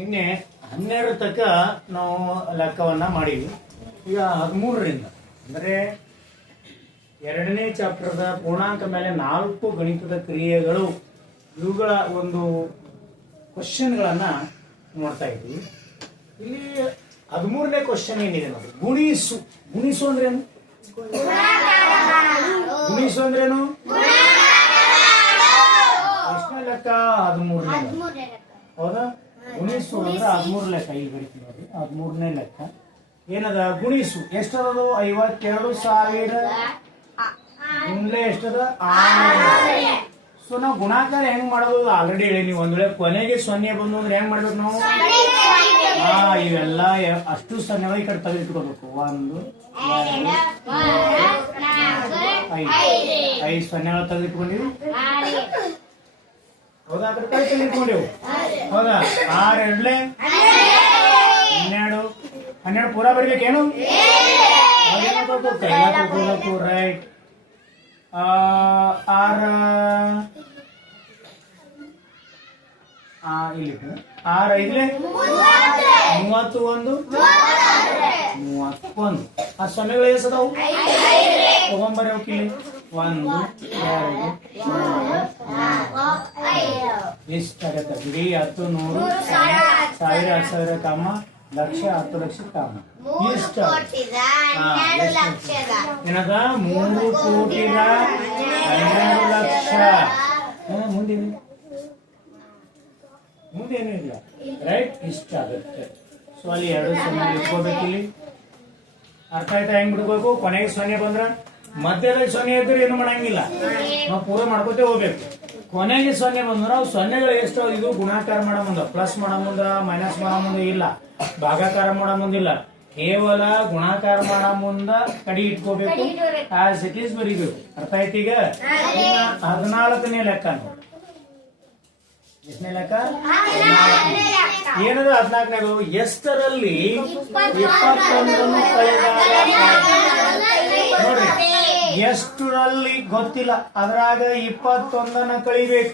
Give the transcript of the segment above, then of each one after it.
ನಿನ್ನೆ 12 ತನಕ ನಾವು ಲೆಕ್ಕವನ್ನ ಮಾಡಿವಿ. ಈಗ 13ರಿಂದ ಅಂದರೆ 2ನೇ ಚಾಪ್ಟರ್ದ ಪೂರ್ಣಾಂಕ ಮೇಲೆ 4 ಗಣಿತದ ಕ್ರಿಯೆಗಳು ಇವುಗಳ ಒಂದು ಕ್ವಶನ್ಗಳನ್ನ ನೋಡ್ತಾ ಇದ್ವಿ. ಇಲ್ಲಿ 13ನೇ ಕ್ವಶನ್ ಏನಿದೆ ನೋಡಿ, ಗುಣಿಸು. ಗುಣಿಸು ಅಂದ್ರೇನು? ಗುಣಿಸು ಅಂದ್ರೇನು? ಎಷ್ಟನೇ ಲೆಕ್ಕ? 13ನೇ. ಹೌದಾ? ಗುಣಿಸು ಅಂದ್ರೆ 13 ಲೆಕ್ಕ. ಇಲ್ಲಿ ಬರೀತೀವಿ ನೋಡಿ, 13ನೇ ಲೆಕ್ಕ ಏನದ? ಗುಣಿಸು ಎಷ್ಟದದು? 52,000 ಗುಂಡ್ಲೆ ಎಷ್ಟದ? 6. ಸೊ ನಾವು ಗುಣಾಕಾರ ಹೆಂಗ್ ಮಾಡೋದು ಆಲ್ರೆಡಿ ಹೇಳಿ. ನೀವು ಒಂದ್ ವೇಳೆ ಕೊನೆಗೆ 0 ಬಂದು ಅಂದ್ರೆ ಹೆಂಗ್ ಮಾಡ್ಬೇಕು ನಾವು? ಇವೆಲ್ಲ ಅಷ್ಟು ಸೊನ್ನೆ ಈ ಕಡೆ ತೆಗೆದಿಟ್ಕೋಬೇಕು. 1 2 5 ಸೊನ್ನೆಗಳು ತೆಗೆದಿಟ್ಕೊಂಡಿವಿ. ಹೌದಾ? ಅದ್ರ ಕಡೆ ತೆಗೆದಿಟ್ಕೊಂಡೆವು. ಹೌದಾ? 6 2 12. 12 ಪೂರಾ ಬರೀಬೇಕೇನು? ರೈಟ್. 6 ಇಲ್ಲಿ 6 5 31. ಆ ಸೊನ್ನೆಗಳು ಎಸದವು ತಗೊಂಬರಿ. ಅವಕ್ಕೆ 1 2 3 ಇಷ್ಟಾಗತ್ತೆ. ಬಿಡಿ 10 100 1000 1000 ಕಾಮ ಲಕ್ಷ 10 ಲಕ್ಷ ಕಾಮ ಇಷ್ಟ ಏನದ? 3 ಕೋಟಿಗ 12 ಲಕ್ಷ. ಮುಂದೇನು ಇಲ್ಲ. ರೈಟ್? ಇಷ್ಟ ಆಗುತ್ತೆ. ಸೊ ಅಲ್ಲಿ 2 ಸೊನ್ನೆ ಇಟ್ಕೋಬೇಕು. ಇಲ್ಲಿ ಅರ್ಥ ಆಯ್ತಾ? ಹೆಂಗ್ ಬಿಡ್ಬೇಕು? ಕೊನೆಗೆ 0 ಬಂದ್ರ ಮಧ್ಯದಲ್ಲಿ 0 ಇದ್ರೆ ಏನು ಮಾಡಂಗಿಲ್ಲ, ನಾವು ಪೂರ ಮಾಡ್ಕೋತೇ ಹೋಗ್ಬೇಕು. ಕೊನೆಗೆ 0 ಬಂದ್ರ ಅವು ಸೊನ್ನೆಗಳು ಎಷ್ಟು? ಇದು ಗುಣಾಕಾರ ಮಾಡೋ ಮುಂದ, ಪ್ಲಸ್ ಮಾಡೋ ಮುಂದ, ಮೈನಸ್ ಮಾಡೋ ಮುಂದೆ ಇಲ್ಲ, ಭಾಗಾಕಾರ ಮಾಡೋ ಮುಂದಿಲ್ಲ, ಕೇವಲ ಗುಣಾಕಾರ ಮಾಡೋ ಮುಂದ ಕಡಿ ಇಟ್ಕೋಬೇಕು. ಆಸ್ ಇಟ್ ಈಸ್ ಬರೀಬೇಕು. ಅರ್ಥ ಆಯ್ತು? ಈಗ 14ನೇ ಲೆಕ್ಕ ನೋಡಿ. ಎಷ್ಟನೇ ಲೆಕ್ಕ? ಏನದು? 14ನೇದು. ಎಷ್ಟರಲ್ಲಿ 21 ನೋಡ್ರಿ, ಎಷ್ಟರಲ್ಲಿ ಗೊತ್ತಿಲ್ಲ, ಅದ್ರಾಗ 21 ಕಳಿಬೇಕು.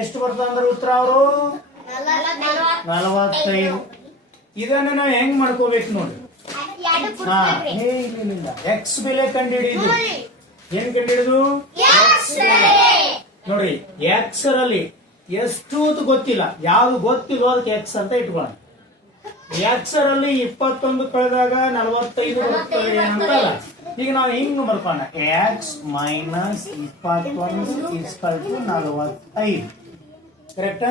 ಎಷ್ಟು ಬರ್ತಂದ್ರ ಉತ್ತರ? ಅವರು 45. ಇದನ್ನ ನಾವು ಹೆಂಗ್ ಮಾಡ್ಕೋಬೇಕು ನೋಡಿ. ಇಲ್ಲ, ಎಕ್ಸ್ ಬೆಲೆ ಕಂಡುಹಿಡಿಯುದು. ಏನ್ ಕಂಡುಹಿಡಿದು? ನೋಡಿ, ಎಕ್ಸ್ ರಲ್ಲಿ ಎಷ್ಟು ಗೊತ್ತಿಲ್ಲ, ಯಾವ್ದು ಗೊತ್ತಿಲ್ಲೋ ಅದಕ್ಕೆ ಎಕ್ಸ್ ಅಂತ ಇಟ್ಕೊಳ್ಳೋಣ. ಎಕ್ಸ್ ರಲ್ಲಿ 21 ಕಳೆದಾಗ 45 ಬರುತ್ತದೆ ಅಂತಲ್ಲ. ಈಗ ನಾವು ಹಿಂಗ್ ಬರ್ಕೋಣ, ಎಕ್ಸ್ ಮೈನಸ್ 21 = 45. ಕರೆಕ್ಟಾ?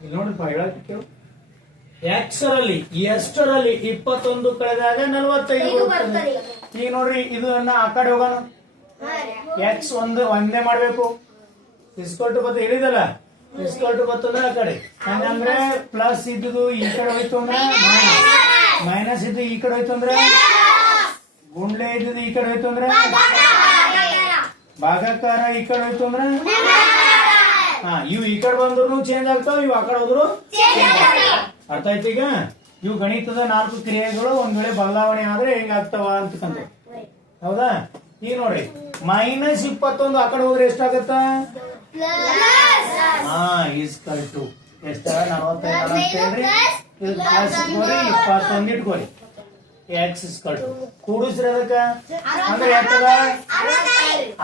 ಇಲ್ಲಿ ನೋಡ್ರಪ್ಪ, ಹೇಳಕ್ಕೆ ಕೇಳು. ಎಕ್ಸ್ ರಲ್ಲಿ ಎಷ್ಟರಲ್ಲಿ 21 ಕಳೆದಾಗ 45 ಬರುತ್ತದೆ. ಈಗ ನೋಡ್ರಿ, ಇದನ್ನ ಆ ಕಡೆ ಹೋಗೋಣ. ಎಕ್ಸ್ ಒಂದೇ ಮಾಡ್ಬೇಕು. ಇಸ್ಕೊಲ್ಟು ಬತ್ತ ಹೇಳಿದಲ್ಲ, ಇಸ್ಕೊಲ್ಟು ಬತ್ತಂದ್ರೆ ಆ ಕಡೆ. ಹಂಗಂದ್ರೆ ಪ್ಲಸ್ ಇದ್ದು ಈ ಕಡೆ ಹೋಯ್ತು ಅಂದ್ರೆ ಮೈನಸ್ ಇದ್ದು ಈ ಕಡೆ ಹೋಯ್ತು ಅಂದ್ರೆ, ಗುಂಡ್ಲೆ ಇದ್ದು ಈ ಕಡೆ ಹೋಯ್ತು ಅಂದ್ರೆ ಭಾಗಾಕಾರ ಈ ಕಡೆ ಹೋಯ್ತು ಅಂದ್ರೆ, ಇವು ಈ ಕಡೆ ಬಂದ್ರು ಚೇಂಜ್ ಆಗ್ತಾವ, ಇವು ಆ ಕಡೆ ಹೋದ್ರು. ಅರ್ಥ ಆಯ್ತು? ಈಗ ಇವು ಗಣಿತದ 4 ಕ್ರಿಯೆಗಳು ಒಂದ್ ವೇಳೆ ಬದಲಾವಣೆ ಆದ್ರೆ ಹೆಂಗಾಗ್ತಾವ ಅಂತಕ್ಕಂಥ. ಹೌದಾ? ಈಗ ನೋಡಿ, ಮೈನಸ್ 21 ಆ ಕಡೆ ಹೋದ್ರೆ ಎಷ್ಟಾಗತ್ತ? = ಎಷ್ಟ? 45 ಹೇಳ್ರಿ. 21 ಇಟ್ಕೋರಿ. ಎಕ್ಸ್ ಕೂಡಿಸ್ರಿ. ಅದಕ್ಕ ಅಂದ್ರೆ ಎಷ್ಟದ?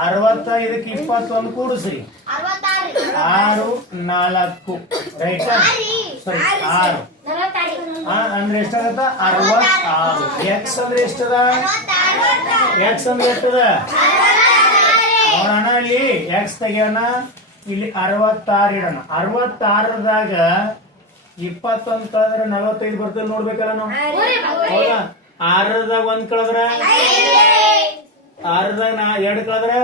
60. ಇದಕ್ಕೆ 21 ಕೂಡಿಸ್ರಿ. 6 4 ರೈಟ್? ಸರಿ, 6 ಅಂದ್ರೆ ಎಷ್ಟಾಗತ್ತ? 66. ಎಕ್ಸ್ ಅಂದ್ರೆ ಎಷ್ಟದ? ಎಕ್ಸ್ ಅಂದ್ರೆ ಎಷ್ಟದ? ನೋಡೋಣ. ಇಲ್ಲಿ ಎಕ್ಸ್ ತೆಗಿಯೋಣ. ಇಲ್ಲಿ 66 ಇಡೋಣ. 66ದಾಗ 21 ಕಳೆದ್ರೆ 45 ಬರ್ತದೆ. ನೋಡ್ಬೇಕಲ್ಲ ನಾವು. ಹೌದಾ? 6ದಾಗ 1 ಕಳೆದ್ರೆ 6ದಾಗ 2 ಕಳೆದ್ರೆ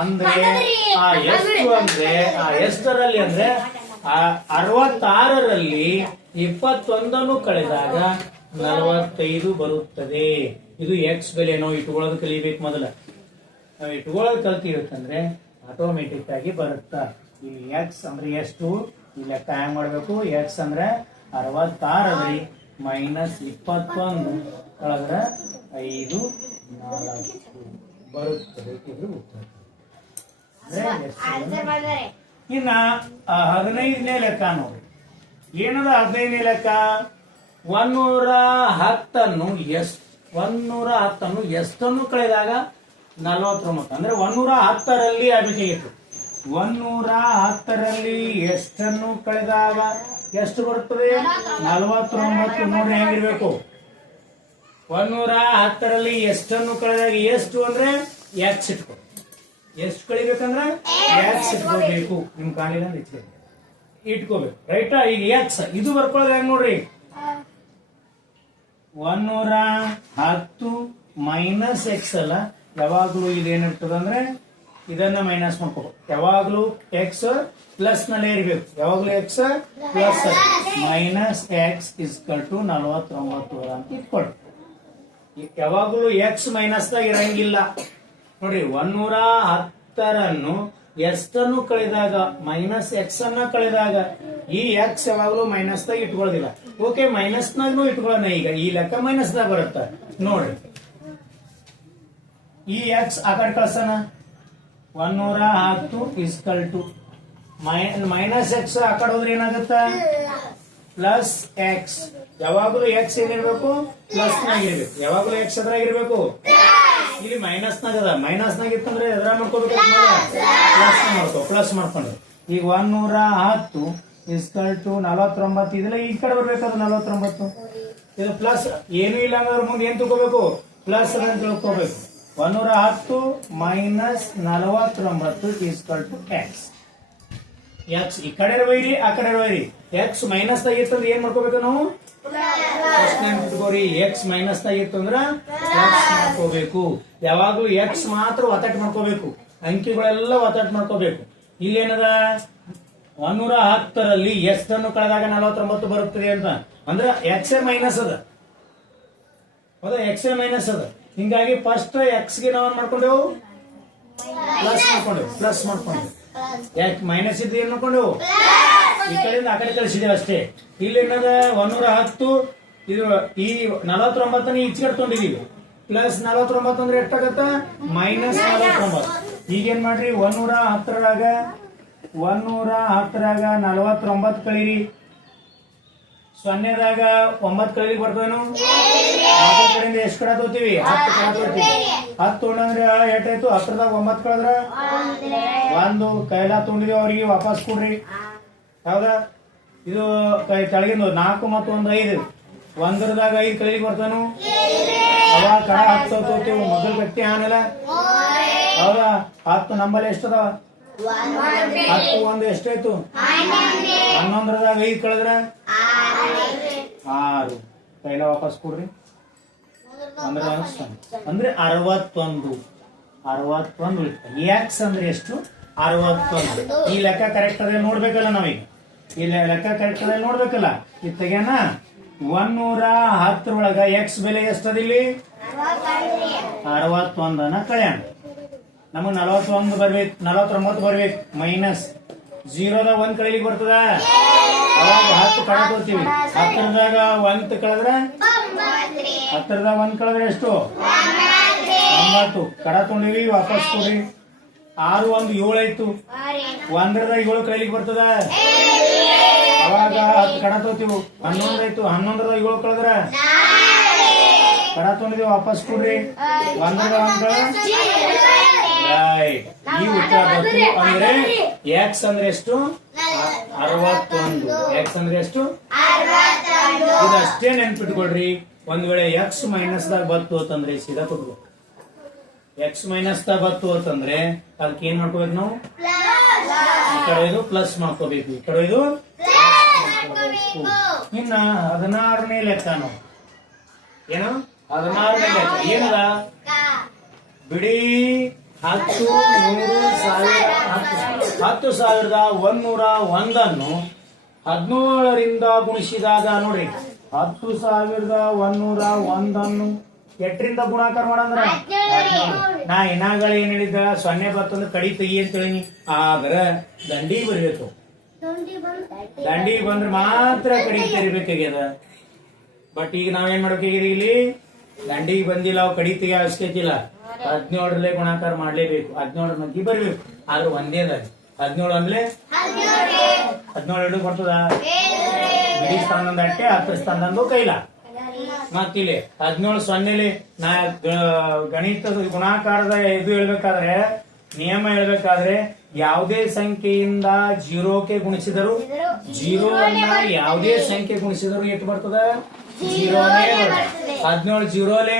ಅಂದ್ರೆ ಎಷ್ಟು ಅಂದ್ರೆ ಎಷ್ಟರಲ್ಲಿ ಅಂದ್ರೆ 66ರಲ್ಲಿ 21 ಕಳೆದಾಗ 45 ಬರುತ್ತದೆ. ಇದು ಎಕ್ಸ್ ಬೆಲೆ. ನಾವು ಇಟ್ಕೊಳ್ಳೋದು ಕಲಿಬೇಕು. ಮೊದಲ ನಾವು ಇಟ್ಕೊಳ್ಳೋದು ಕಲ್ತಿರುತ್ತಂದ್ರೆ ಆಟೋಮೆಟಿಕ್ ಆಗಿ ಬರುತ್ತ. ಇಲ್ಲಿ ಎಕ್ಸ್ ಅಂದ್ರೆ ಎಷ್ಟು? ಈ ಲೆಕ್ಕ ಹ್ಯಾಂಗ್ ಮಾಡ್ಬೇಕು? ಎಕ್ಸ್ ಅಂದ್ರೆ 66 ಮೈನಸ್ 21 ಕಳೆದ್ರೆ 5 4 ಬರುತ್ತದೆ. ಇದು ಉತ್ತರ. ಇನ್ನ 15ನೇ ಲೆಕ್ಕ ನೋಡಿ. ಏನದ 15ನೇ ಲೆಕ್ಕ? 110 ಎಷ್ಟನ್ನು ಕಳೆದಾಗ 49, ಅಂದ್ರೆ 110ರಲ್ಲಿ ಆಗಬೇಕಾಗಿತ್ತು. 110ರಲ್ಲಿ ಎಷ್ಟನ್ನು ಕಳೆದಾಗ ಎಷ್ಟು ಬರುತ್ತದೆ? 49. ನೋಡ್ರಿ ಹೆಂಗಿರ್ಬೇಕು. 110ರಲ್ಲಿ ಎಷ್ಟನ್ನು ಕಳೆದಾಗ ಎಷ್ಟು ಅಂದ್ರೆ ಎಕ್ಸ್ ಇಟ್ಕೊ. ಎಷ್ಟು ಕಳಿಬೇಕಂದ್ರೆ ಎಕ್ಸ್ ಇಟ್ಕೋಬೇಕು. ನಿಮ್ ಕಾಣಿಲ್ಲ ಇಟ್ಕೋಬೇಕು, ರೈಟಾ? ಈಗ ಎಕ್ಸ್ ಇದು ಬರ್ಕೊಳ್ಳೋದು ಹೆಂಗ್ ನೋಡ್ರಿ. 110 ಮೈನಸ್ ಎಕ್ಸ್ ಅಲ್ಲ, ಯಾವಾಗ್ಲೂ ಇದೇನಿರ್ತದಂದ್ರೆ ಇದನ್ನ ಮೈನಸ್ ಮಾಡ್ಕೋಬೇಕು. ಯಾವಾಗ್ಲೂ ಎಕ್ಸ್ ಪ್ಲಸ್ ನಲ್ಲೇ ಇರ್ಬೇಕು. ಯಾವಾಗ್ಲೂ X plus minus X equal to 49 ಅಂತ ಇಟ್ಕೊಳ್ರಿ. ಯಾವಾಗ್ಲೂ ಎಕ್ಸ್ ಮೈನಸ್ ದಾಗ ಇರಂಗಿಲ್ಲ ನೋಡ್ರಿ. 110ರನ್ನು ಎಷ್ಟನ್ನು ಕಳೆದಾಗ ಮೈನಸ್ ಎಕ್ಸ್ ಅನ್ನ ಕಳೆದಾಗ ಈ ಎಕ್ಸ್ ಯಾವಾಗ್ಲೂ ಮೈನಸ್ ದಾಗ ಇಟ್ಕೊಳ್ಳೋದಿಲ್ಲ. ಓಕೆ, ಮೈನಸ್ ನಾಗೂ ಇಟ್ಕೊಳ್ಳೋಣ. ಈಗ ಈ ಲೆಕ್ಕ ಮೈನಸ್ ದಾಗ ಬರುತ್ತ ನೋಡ್ರಿ. ಈ ಎಕ್ಸ್ ಆ ಕಡೆ ಕಳ್ಸೋಣ. 110 ಇಸ್ಕಲ್ ಟು ಮೈನಸ್ ಎಕ್ಸ್ ಆ ಕಡೆ ಹೋದ್ರೆ ಏನಾಗುತ್ತ? Plus X. ಯಾವಾಗಲೂ ಎಕ್ಸ್ ಏನಿರ್ಬೇಕು? ಪ್ಲಸ್ ನಾಗಿರ್ಬೇಕು. ಯಾವಾಗಲೂ ಎಕ್ಸ್ ಎದ್ರಾಗಿರ್ಬೇಕು. ಇಲ್ಲಿ ಮೈನಸ್ ನಾಗ ಅದ. ಮೈನಸ್ ನಾಗ ಇತ್ತಂದ್ರೆ ಎದ್ರ ಮಾಡ್ಕೋಬೇಕು? ಪ್ಲಸ್ ಮಾಡ್ಕೋ. ಪ್ಲಸ್ ಮಾಡ್ಕೊಂಡ್ರೆ ಈಗ 110 ಇಸ್ಕಲ್ ಟು 49. ಇದೆಲ್ಲ ಈ ಕಡೆ ಬರ್ಬೇಕಾದ್ರೆ 49 ಇದು ಪ್ಲಸ್. ಏನು ಇಲ್ಲ ಅಂದ್ರೆ ಮುಂದೆ ಏನ್ ತಿಳ್ಕೋಬೇಕು? ಪ್ಲಸ್ ಅಂತ ತಿಳ್ಕೋಬೇಕು. 110 minus 49 equal to X. X ಈ ಕಡೆ ಒಯ್ರಿ, ಆ ಕಡೆ ಒಯ್ರಿ. ಎಕ್ಸ್ ಮೈನಸ್ ದಾಗ ಇತ್ತಂದ್ರೆ ಏನ್ ಮಾಡ್ಕೋಬೇಕು ನಾವು? ಎಕ್ಸ್ ಮೈನಸ್ ದಾಗ ಇತ್ತಂದ್ರ ಎಕ್ಸ್ ಮಾಡ್ಕೋಬೇಕು. ಯಾವಾಗ್ಲೂ ಎಕ್ಸ್ ಮಾತ್ರ ಒತ್ತಟ ಮಾಡ್ಕೋಬೇಕು. ಅಂಕಿಗಳೆಲ್ಲ ಒತ್ತಟ ಮಾಡ್ಕೋಬೇಕು. ಇಲ್ಲೇನದ? 110ರಲ್ಲಿ ಎಷ್ಟನ್ನು ಕಳೆದಾಗ 49 ಬರುತ್ತದೆ ಅಂತ ಅಂದ್ರೆ ಎಕ್ಸ್ ಮೈನಸ್ ಅದ. ಹೌದಾ? ಎಕ್ಸ್ ಮೈನಸ್ ಅದ. ಹಿಂಗಾಗಿ ಫಸ್ಟ್ ಎಕ್ಸ್ ಗೆ ನಾವ್ ಮಾಡ್ಕೊಂಡೆವು ಪ್ಲಸ್ ಮಾಡ್ಕೊಂಡೆವು. ಯಾಕೆ ಮೈನಸ್ ಇದ್ದು ಏನ್ ಮಾಡ್ಕೊಂಡೆವು? ಈ ಕಡೆಯಿಂದ ಆ ಕಡೆ ಕಳಿಸಿದೇವೆ ಅಷ್ಟೇ. ಇಲ್ಲಿ ಏನದ? 110 ಇದು ಈ 49 ಈಚೆ ಕಡೆ ತೊಗೊಂಡಿದೀವಿ. ಪ್ಲಸ್ 49 ಅಂದ್ರೆ ಎಷ್ಟಾಗತ್ತ? ಮೈನಸ್ 49. ಈಗೇನ್ ಮಾಡ್ರಿ? 110ರಾಗ 49 ಕಳೀರಿ. 0ದಾಗ 9 ಕಳೀಲಿಕ್ಕೆ ಬರ್ತದೇನು? ಕಡೆಯಿಂದ ಎಷ್ಟು ಕಡೆ ತಗೋತೀವಿ? 10 ಕಡೆ ತಗೋತೀವಿ. 10 ತೊಗೊಂಡ್ರೆ ಎಷ್ಟಾಯ್ತು? 10ದಾಗ 9 ಕಳೆದ್ರ 1. ಕೈಲಾ ತೊಗೊಂಡಿದೀವಿ, ಅವ್ರಿಗೆ ವಾಪಸ್ ಕೊಡ್ರಿ. ಹೌದಾ? ಇದು ಕೈ ಕೆಳಗಿಂದು 4 ಮತ್ತು 1 5. 1ದಾಗ 5 ಕಳೀಲಿಕ್ಕೆ ಬರ್ತಾನು. ಅವಾಗ ಕಡ 10 ತಗೋತೀವಿ. ಮೊದಲು ಗಟ್ಟಿ ಆನಲ್ಲ. ಹೌದಾ? 10 ನಂಬಲ್ಲಿ ಎಷ್ಟದ? 10 1 ಎಷ್ಟಾಯ್ತು? 11ದಾಗ 5 ಕಳೆದ್ರ 6. ಕೈಲ ವಾಪಸ್ ಕೊಡ್ರಿ. ಅಂದ್ರೆ 61 ಎಕ್ಸ್ ಅಂದ್ರೆ ಎಷ್ಟು? 61. ಈ ಲೆಕ್ಕ ಕರೆಕ್ಟ್ ಅದೇ ನೋಡ್ಬೇಕಲ್ಲ ನಾವೀಗ. ಈ ಲೆಕ್ಕ ಕರೆಕ್ಟ್ ಅದೇ ನೋಡ್ಬೇಕಲ್ಲ. ಇತ್ತಗೇನ 110 ಎಕ್ಸ್ ಬೆಲೆ ಎಷ್ಟದ? ಇಲ್ಲಿ 61 ಕಳೆಯೋಣ. ನಮಗ್ 41 ಬರ್ಬೇಕು, 49 ಬರ್ಬೇಕು. ಮೈನಸ್ 0ದಾಗ 1 ಕಳೀಲಿಕ್ಕೆ ಬರ್ತದ. ಅವಾಗ 10 ಕಡ ತಗೋತೀವಿ. 10ದಾಗ 1 ಕಳೆದ್ರೆ 10ದಾಗ 1 ಕಳೆದ್ರೆ ಎಷ್ಟು? 9. ಕಡ ತೊಗೊಂಡಿವಿ, ವಾಪಸ್ ಕೊಡ್ರಿ. 6 1 7 ಆಯ್ತು. 1ದಾಗ 7 ಕಳೀಲಿಕ್ಕೆ ಬರ್ತದ. ಅವಾಗ 10 ಕಡ ತಗೋತೀವಿ. 11 ಆಯ್ತು. 11ದಾಗ 7 ಕಳೆದ್ರ ಕಡ ತೊಗೊಂಡಿದೀವಿ, ವಾಪಸ್ ಕೊಡ್ರಿ. 1ದಾಗ 1 ಕಳೆದ್ರೆ ಈ ಉತ್ತರ ಬಂತು. ಅಂದ್ರೆ ಎಕ್ಸ್ ಅಂದ್ರೆ ಎಷ್ಟು? 61. ಎಕ್ಸ್ ಅಂದ್ರೆ ಎಷ್ಟು? ಇದಷ್ಟೇ ನೆನ್ಪಿಟ್ಕೊಳ್ರಿ. ಒಂದ್ ವೇಳೆ ಎಕ್ಸ್ ಮೈನಸ್ ದಾಗ ಬತ್ತು ಅಂತಂದ್ರೆ ಸೀದಾ ಕೊಟ್ಬೇಕು. ಎಕ್ಸ್ ಮೈನಸ್ ದಾಗ ಬತ್ತು ಅಂತಂದ್ರೆ ಅದಕ್ಕೆ ಏನ್ ಮಾಡ್ಕೋಬೇಕು ನಾವು? ಈ ಕಡೆ ಇದು ಪ್ಲಸ್ ಮಾಡ್ಕೋಬೇಕು, ಈ ಕಡೆ ಇದು. ಇನ್ನ 16ನೇ ಲೆಕ್ಕ ನಾವು ಏನು? 16ನೇ ಲೆಕ್ಕ ಏನದ? ಬಿಡಿ 10,101 17ರಿಂದ ಗುಣಿಸಿದಾಗ ನೋಡ್ರಿ, 10,101 8ರಿಂದ ಗುಣಾಕಾರ ಮಾಡಂದ್ರ ನಾ ಏನಾಗಳ ಏನ್ ಹೇಳಿದ್ದ? 0 ಬರ್ತಂದ್ರೆ ಕಡಿ ತೆಗಿ ಅಂತ ಹೇಳಿ. ಆದ್ರ ದಂಡಿ ಬರ್ಬೇಕು. ದಂಡಿ ಬಂದ್ರೆ ಮಾತ್ರ ಕಡಿ ತೆರಿಬೇಕಾಗ್ಯದ. ಬಟ್ ಈಗ ನಾವೇನ್ ಮಾಡ್ಬೇಕಾಗಿದೆ? ಇಲ್ಲಿ ದಂಡಿಗೆ ಬಂದಿಲ್ಲ, ಅವು ಕಡಿ ತೆಗಿ ಅವಶ್ಯಕತೆ ಇಲ್ಲ. 17ರಲ್ಲೇ ಗುಣಾಕಾರ ಮಾಡ್ಲೇಬೇಕು. 17 ಮಗ್ಗಿ ಬರ್ಬೇಕು. ಆದ್ರೆ ಒಂದೇದ 17 ಅಂದ್ರೆ 17 ಎರಡು ಬರ್ತದ. ಬಿಡಿ ಸ್ಥಾನದ ಅಟ್ಟೆ 10 ಸ್ಥಾನದಂದು ಕೈಲ. ಮತ್ತಿಲ್ಲಿ 17 ಸೊನ್ನೆಲಿ ನಾ ಗಣಿತದ ಗುಣಾಕಾರದ ಇದು ಹೇಳ್ಬೇಕಾದ್ರೆ ನಿಯಮ ಹೇಳ್ಬೇಕಾದ್ರೆ ಯಾವುದೇ ಸಂಖ್ಯೆಯಿಂದ 0ಕ್ಕೆ ಗುಣಿಸಿದರು 0 ಅನ್ನ ಯಾವುದೇ ಸಂಖ್ಯೆ ಗುಣಿಸಿದರು ಎಷ್ಟು ಬರ್ತದ 0ನೇ. 17 0ಲೇ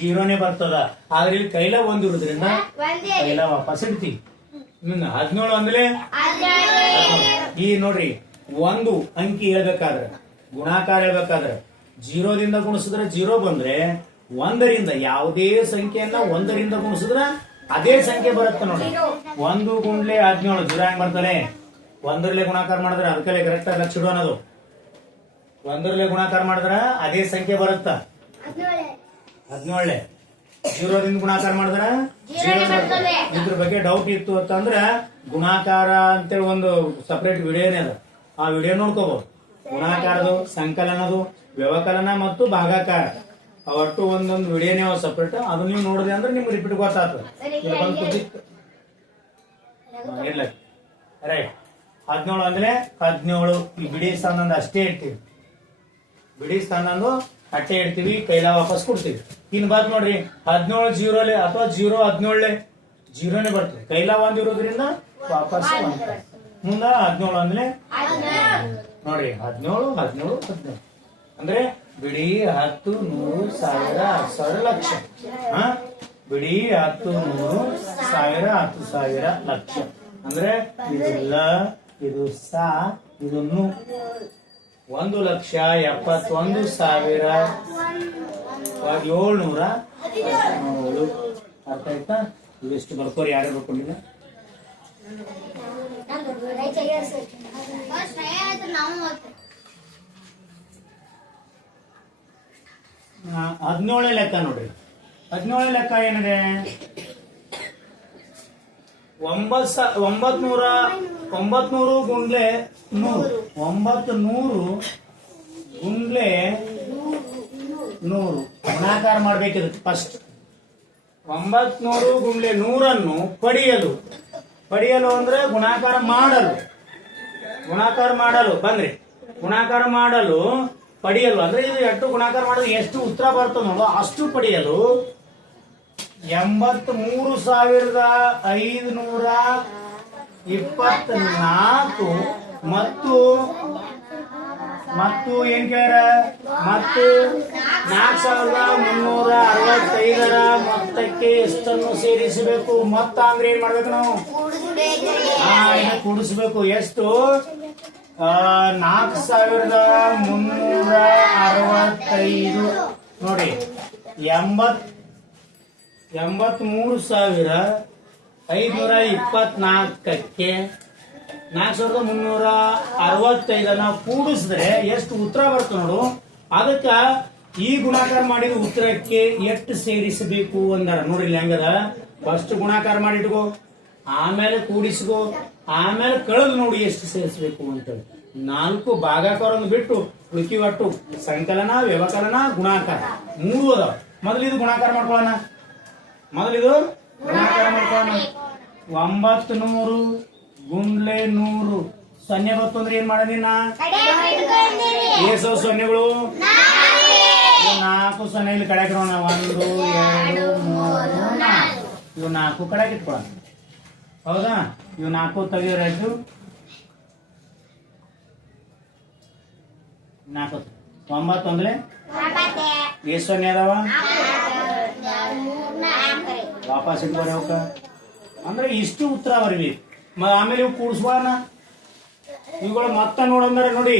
0ನೇ ಬರ್ತದ. ಆದ್ರೆ ಇಲ್ಲಿ ಕೈಲ ಒಂದಿರುವುದ್ರಿಂದ ಕೈಲ ವಾಪಸ್ ಇಡ್ತೀವಿ. 17 ಅಂದ್ರೆ ಈ ನೋಡ್ರಿ ಒಂದು ಅಂಕಿ ಹೇಳ್ಬೇಕಾದ್ರೆ ಗುಣಾಕಾರ ಹೇಳ್ಬೇಕಾದ್ರೆ 0ದಿಂದ ಗುಣಿಸಿದ್ರೆ 0 ಬಂದ್ರೆ 1ರಿಂದ ಯಾವುದೇ ಸಂಖ್ಯೆಯನ್ನ 1ರಿಂದ ಗುಣಿಸಿದ್ರೆ ಅದೇ ಸಂಖ್ಯೆ ಬರುತ್ತೆ ನೋಡಿ. 1 ಗುಂಡ್ಲೆ 17 0 ಹೆಂಗ್ ಬರ್ತಾರೆ? 1ರಲ್ಲೇ ಗುಣಾಕಾರ ಮಾಡಿದ್ರೆ ಅದಕ್ಕೆ ಕರೆಕ್ಟ್ ಆಗಿ ಲಕ್ಷ ಇಡು ಅನ್ನೋದು. 1ರಲ್ಲೇ ಗುಣಾಕಾರ ಮಾಡಿದ್ರೆ ಅದೇ ಸಂಖ್ಯೆ ಬರುತ್ತ 17. 0ದಿಂದ ಗುಣಾಕಾರ ಮಾಡಿದ್ರೆ ಇದ್ರ ಬಗ್ಗೆ ಡೌಟ್ ಇತ್ತು ಅಂತಂದ್ರೆ ಗುಣಾಕಾರ ಅಂತೇಳಿ ಒಂದು ಸಪರೇಟ್ ವಿಡಿಯೋನೇ ಅದ. ಆ ವಿಡಿಯೋ ನೋಡ್ಕೋಬಹುದು. ಗುಣಾಕಾರದು, ಸಂಕಲನದು, ವ್ಯವಕಲನ ಮತ್ತು ಭಾಗಾಕಾರ ಒಟ್ಟು ಒಂದೊಂದು ವಿಡಿಯೋನೇ ಸಪರೇಟ್. ಅದು ನೀವು ನೋಡಿದೆ ಅಂದ್ರೆ ನಿಮ್ಗೆ ರಿಪೀಟ್ ಗೊತ್ತಾಗ್ತದೆ. ರೈಟ್. 17 ಅಂದ್ರೆ 17 ಈ ಬಿಡಿ ಸ್ಥಾನದಿಂದ ಅಷ್ಟೇ ಇಡ್ತೀವಿ. ಬಿಡಿ ಸ್ಥಾನಂದು ಅಟ್ಟೆ ಇಡ್ತೀವಿ, ಕೈಲ ವಾಪಸ್ ಕೊಡ್ತೀವಿ. ಇನ್ ಬಾತ್ ನೋಡ್ರಿ 17 0ಲೇ ಅಥವಾ 0 17 0ನೇ ಬರ್ತದೆ. ಕೈಲ ಒಂದ್ ಇರೋದ್ರಿಂದ ವಾಪಸ್ ಮುಂದ 17 ಅಂದ್ರೆ ನೋಡ್ರಿ 17 17 17 ಅಂದ್ರೆ ಬಿಡಿ 10 100 1000 10,000 ಲಕ್ಷ. ಬಿಡಿ 10 100 1000 10,000 ಲಕ್ಷ ಅಂದ್ರೆ ಇದು ಲ, ಇದು ಸಾ, ಇದು ನು. 1,71,717 ಅರ್ಥ ಆಯ್ತಾ? ಇವೆಷ್ಟು ಬರ್ಕೋರಿ ಯಾರು ಬರ್ಕೊಂಡಿಲ್ಲ? ಹದಿನೇಳನೇ ಲೆಕ್ಕ ನೋಡ್ರಿ. 17ನೇ ಲೆಕ್ಕ ಏನಿದೆ? 900 ಗುಂಡ್ಲೆ 100. 900 ಗುಂಡ್ಲೆ 100 ಗುಣಾಕಾರ ಮಾಡ್ಬೇಕಿದೆ ಫಸ್ಟ್. 900 ಗುಂಡ್ಲೆ 100 ಪಡೆಯಲು. ಪಡೆಯಲು ಅಂದ್ರೆ ಗುಣಾಕಾರ ಮಾಡಲು. ಗುಣಾಕಾರ ಮಾಡಲು ಬಂದ್ರಿ. ಗುಣಾಕಾರ ಮಾಡಲು ಪಡೆಯಲು ಅಂದ್ರೆ ಇದು ಎಷ್ಟು ಗುಣಾಕಾರ ಮಾಡಿದ್ರೆ ಎಷ್ಟು ಉತ್ತರ ಬರ್ತದೆ ನೋಡು ಅಷ್ಟು ಪಡೆಯಲು 83,524 ಮತ್ತು ಏನ್ ಕೇಳ್ಯಾರ? ಮತ್ತು 4,365 ಮೊತ್ತಕ್ಕೆ ಎಷ್ಟನ್ನು ಸೇರಿಸಬೇಕು? ಮೊತ್ತ ಅಂದ್ರೆ ಏನ್ ಮಾಡ್ಬೇಕು ನಾವು? ಕೂಡಿಸ್ಬೇಕು. ಎಷ್ಟು? 4,365 ನೋಡಿ. 83,524ಕ್ಕೆ 4,365 ಕೂಡಿಸಿದ್ರೆ ಎಷ್ಟು ಉತ್ತರ ಬರ್ತದೆ ನೋಡು. ಅದಕ್ಕ ಈ ಗುಣಾಕಾರ ಮಾಡಿದ ಉತ್ತರಕ್ಕೆ ಎಷ್ಟು ಸೇರಿಸಬೇಕು ಅಂದಾರ ನೋಡ್ರಿ. ಹೆಂಗದ? ಫಸ್ಟ್ ಗುಣಾಕಾರ ಮಾಡಿಟ್ಕೋ, ಆಮೇಲೆ ಕೂಡಿಸ್ಕೋ, ಆಮೇಲೆ ಕಳೆದು ನೋಡಿ ಎಷ್ಟು ಸೇರಿಸಬೇಕು ಅಂತೇಳಿ. 4 ಭಾಗಾಕಾರವನ್ನು ಬಿಟ್ಟು ಉಳಿಕೆ ಒಟ್ಟು ಸಂಕಲನ, ವ್ಯವಕಲನ, ಗುಣಾಕಾರ 3 ಅದಾವ. ಮೊದಲಿದು ಗುಣಾಕಾರ ಮಾಡ್ಕೊಳ್ಳೋಣ. 900 ಗುಂಡ್ಲೆ 100 ಸೊನ್ನೆ ಬತ್ತು ಅಂದ್ರೆ ಏನ್ ಮಾಡೋದಿನ? ಏಸೋ ಸೊನ್ನೆಗಳು 4 ಸೊನ್ನೆ ಇಲ್ಲಿ ಕಡೆ ಇಟ್ಕೊಳ್ಳೋಣ. 1 2 3 4 ಇವು 4 ಕಡೆ ಇಟ್ಕೊಳ್ಳೋಣ. ಹೌದಾ? ಇವು 4 ತೆಗಿಯೋರಾಯ್ತು. 4 9 ಅಂದ್ರೆ ಎಷ್ಟು ಸೊನ್ನೆ ಅದಾವ? ವಾಪಸ್ ಇಟ್ಕೋರಿ ಅವಕ್ಕ. ಅಂದ್ರೆ ಇಷ್ಟು ಉತ್ತರ ಬರಬೇಕು. ಆಮೇಲೆ ಇವು ಕೂಡಿಸ್ಬೋಣ. ಇವುಗಳು ಮತ್ತ ನೋಡಂದ್ರೆ ನೋಡಿ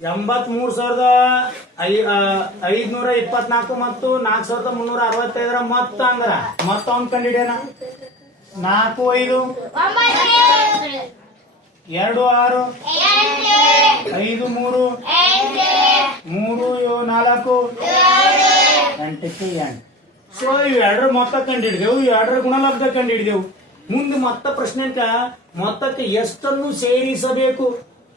83,524 ಮತ್ತು 4,365 ಮೊತ್ತ ಅಂದ್ರ ಮೊತ್ತ ಒಂದ್ ಕಂಡಿಡಿಯೋಣ. 4 5 2 6 5 3 3 4 8ಕ್ಕೆ 8. ಸೊ ಇವೆರಡರ ಮೊತ್ತ ಕಂಡಿಡಿದೆವು, ಇವೆರಡರ ಗುಣಲಬ್ಧ ಕಂಡಿಡಿದೆವು. ಮುಂದೆ ಮತ್ತ ಪ್ರಶ್ನೆಕ ಮೊತ್ತಕ್ಕೆ ಎಷ್ಟನ್ನು ಸೇರಿಸಬೇಕು?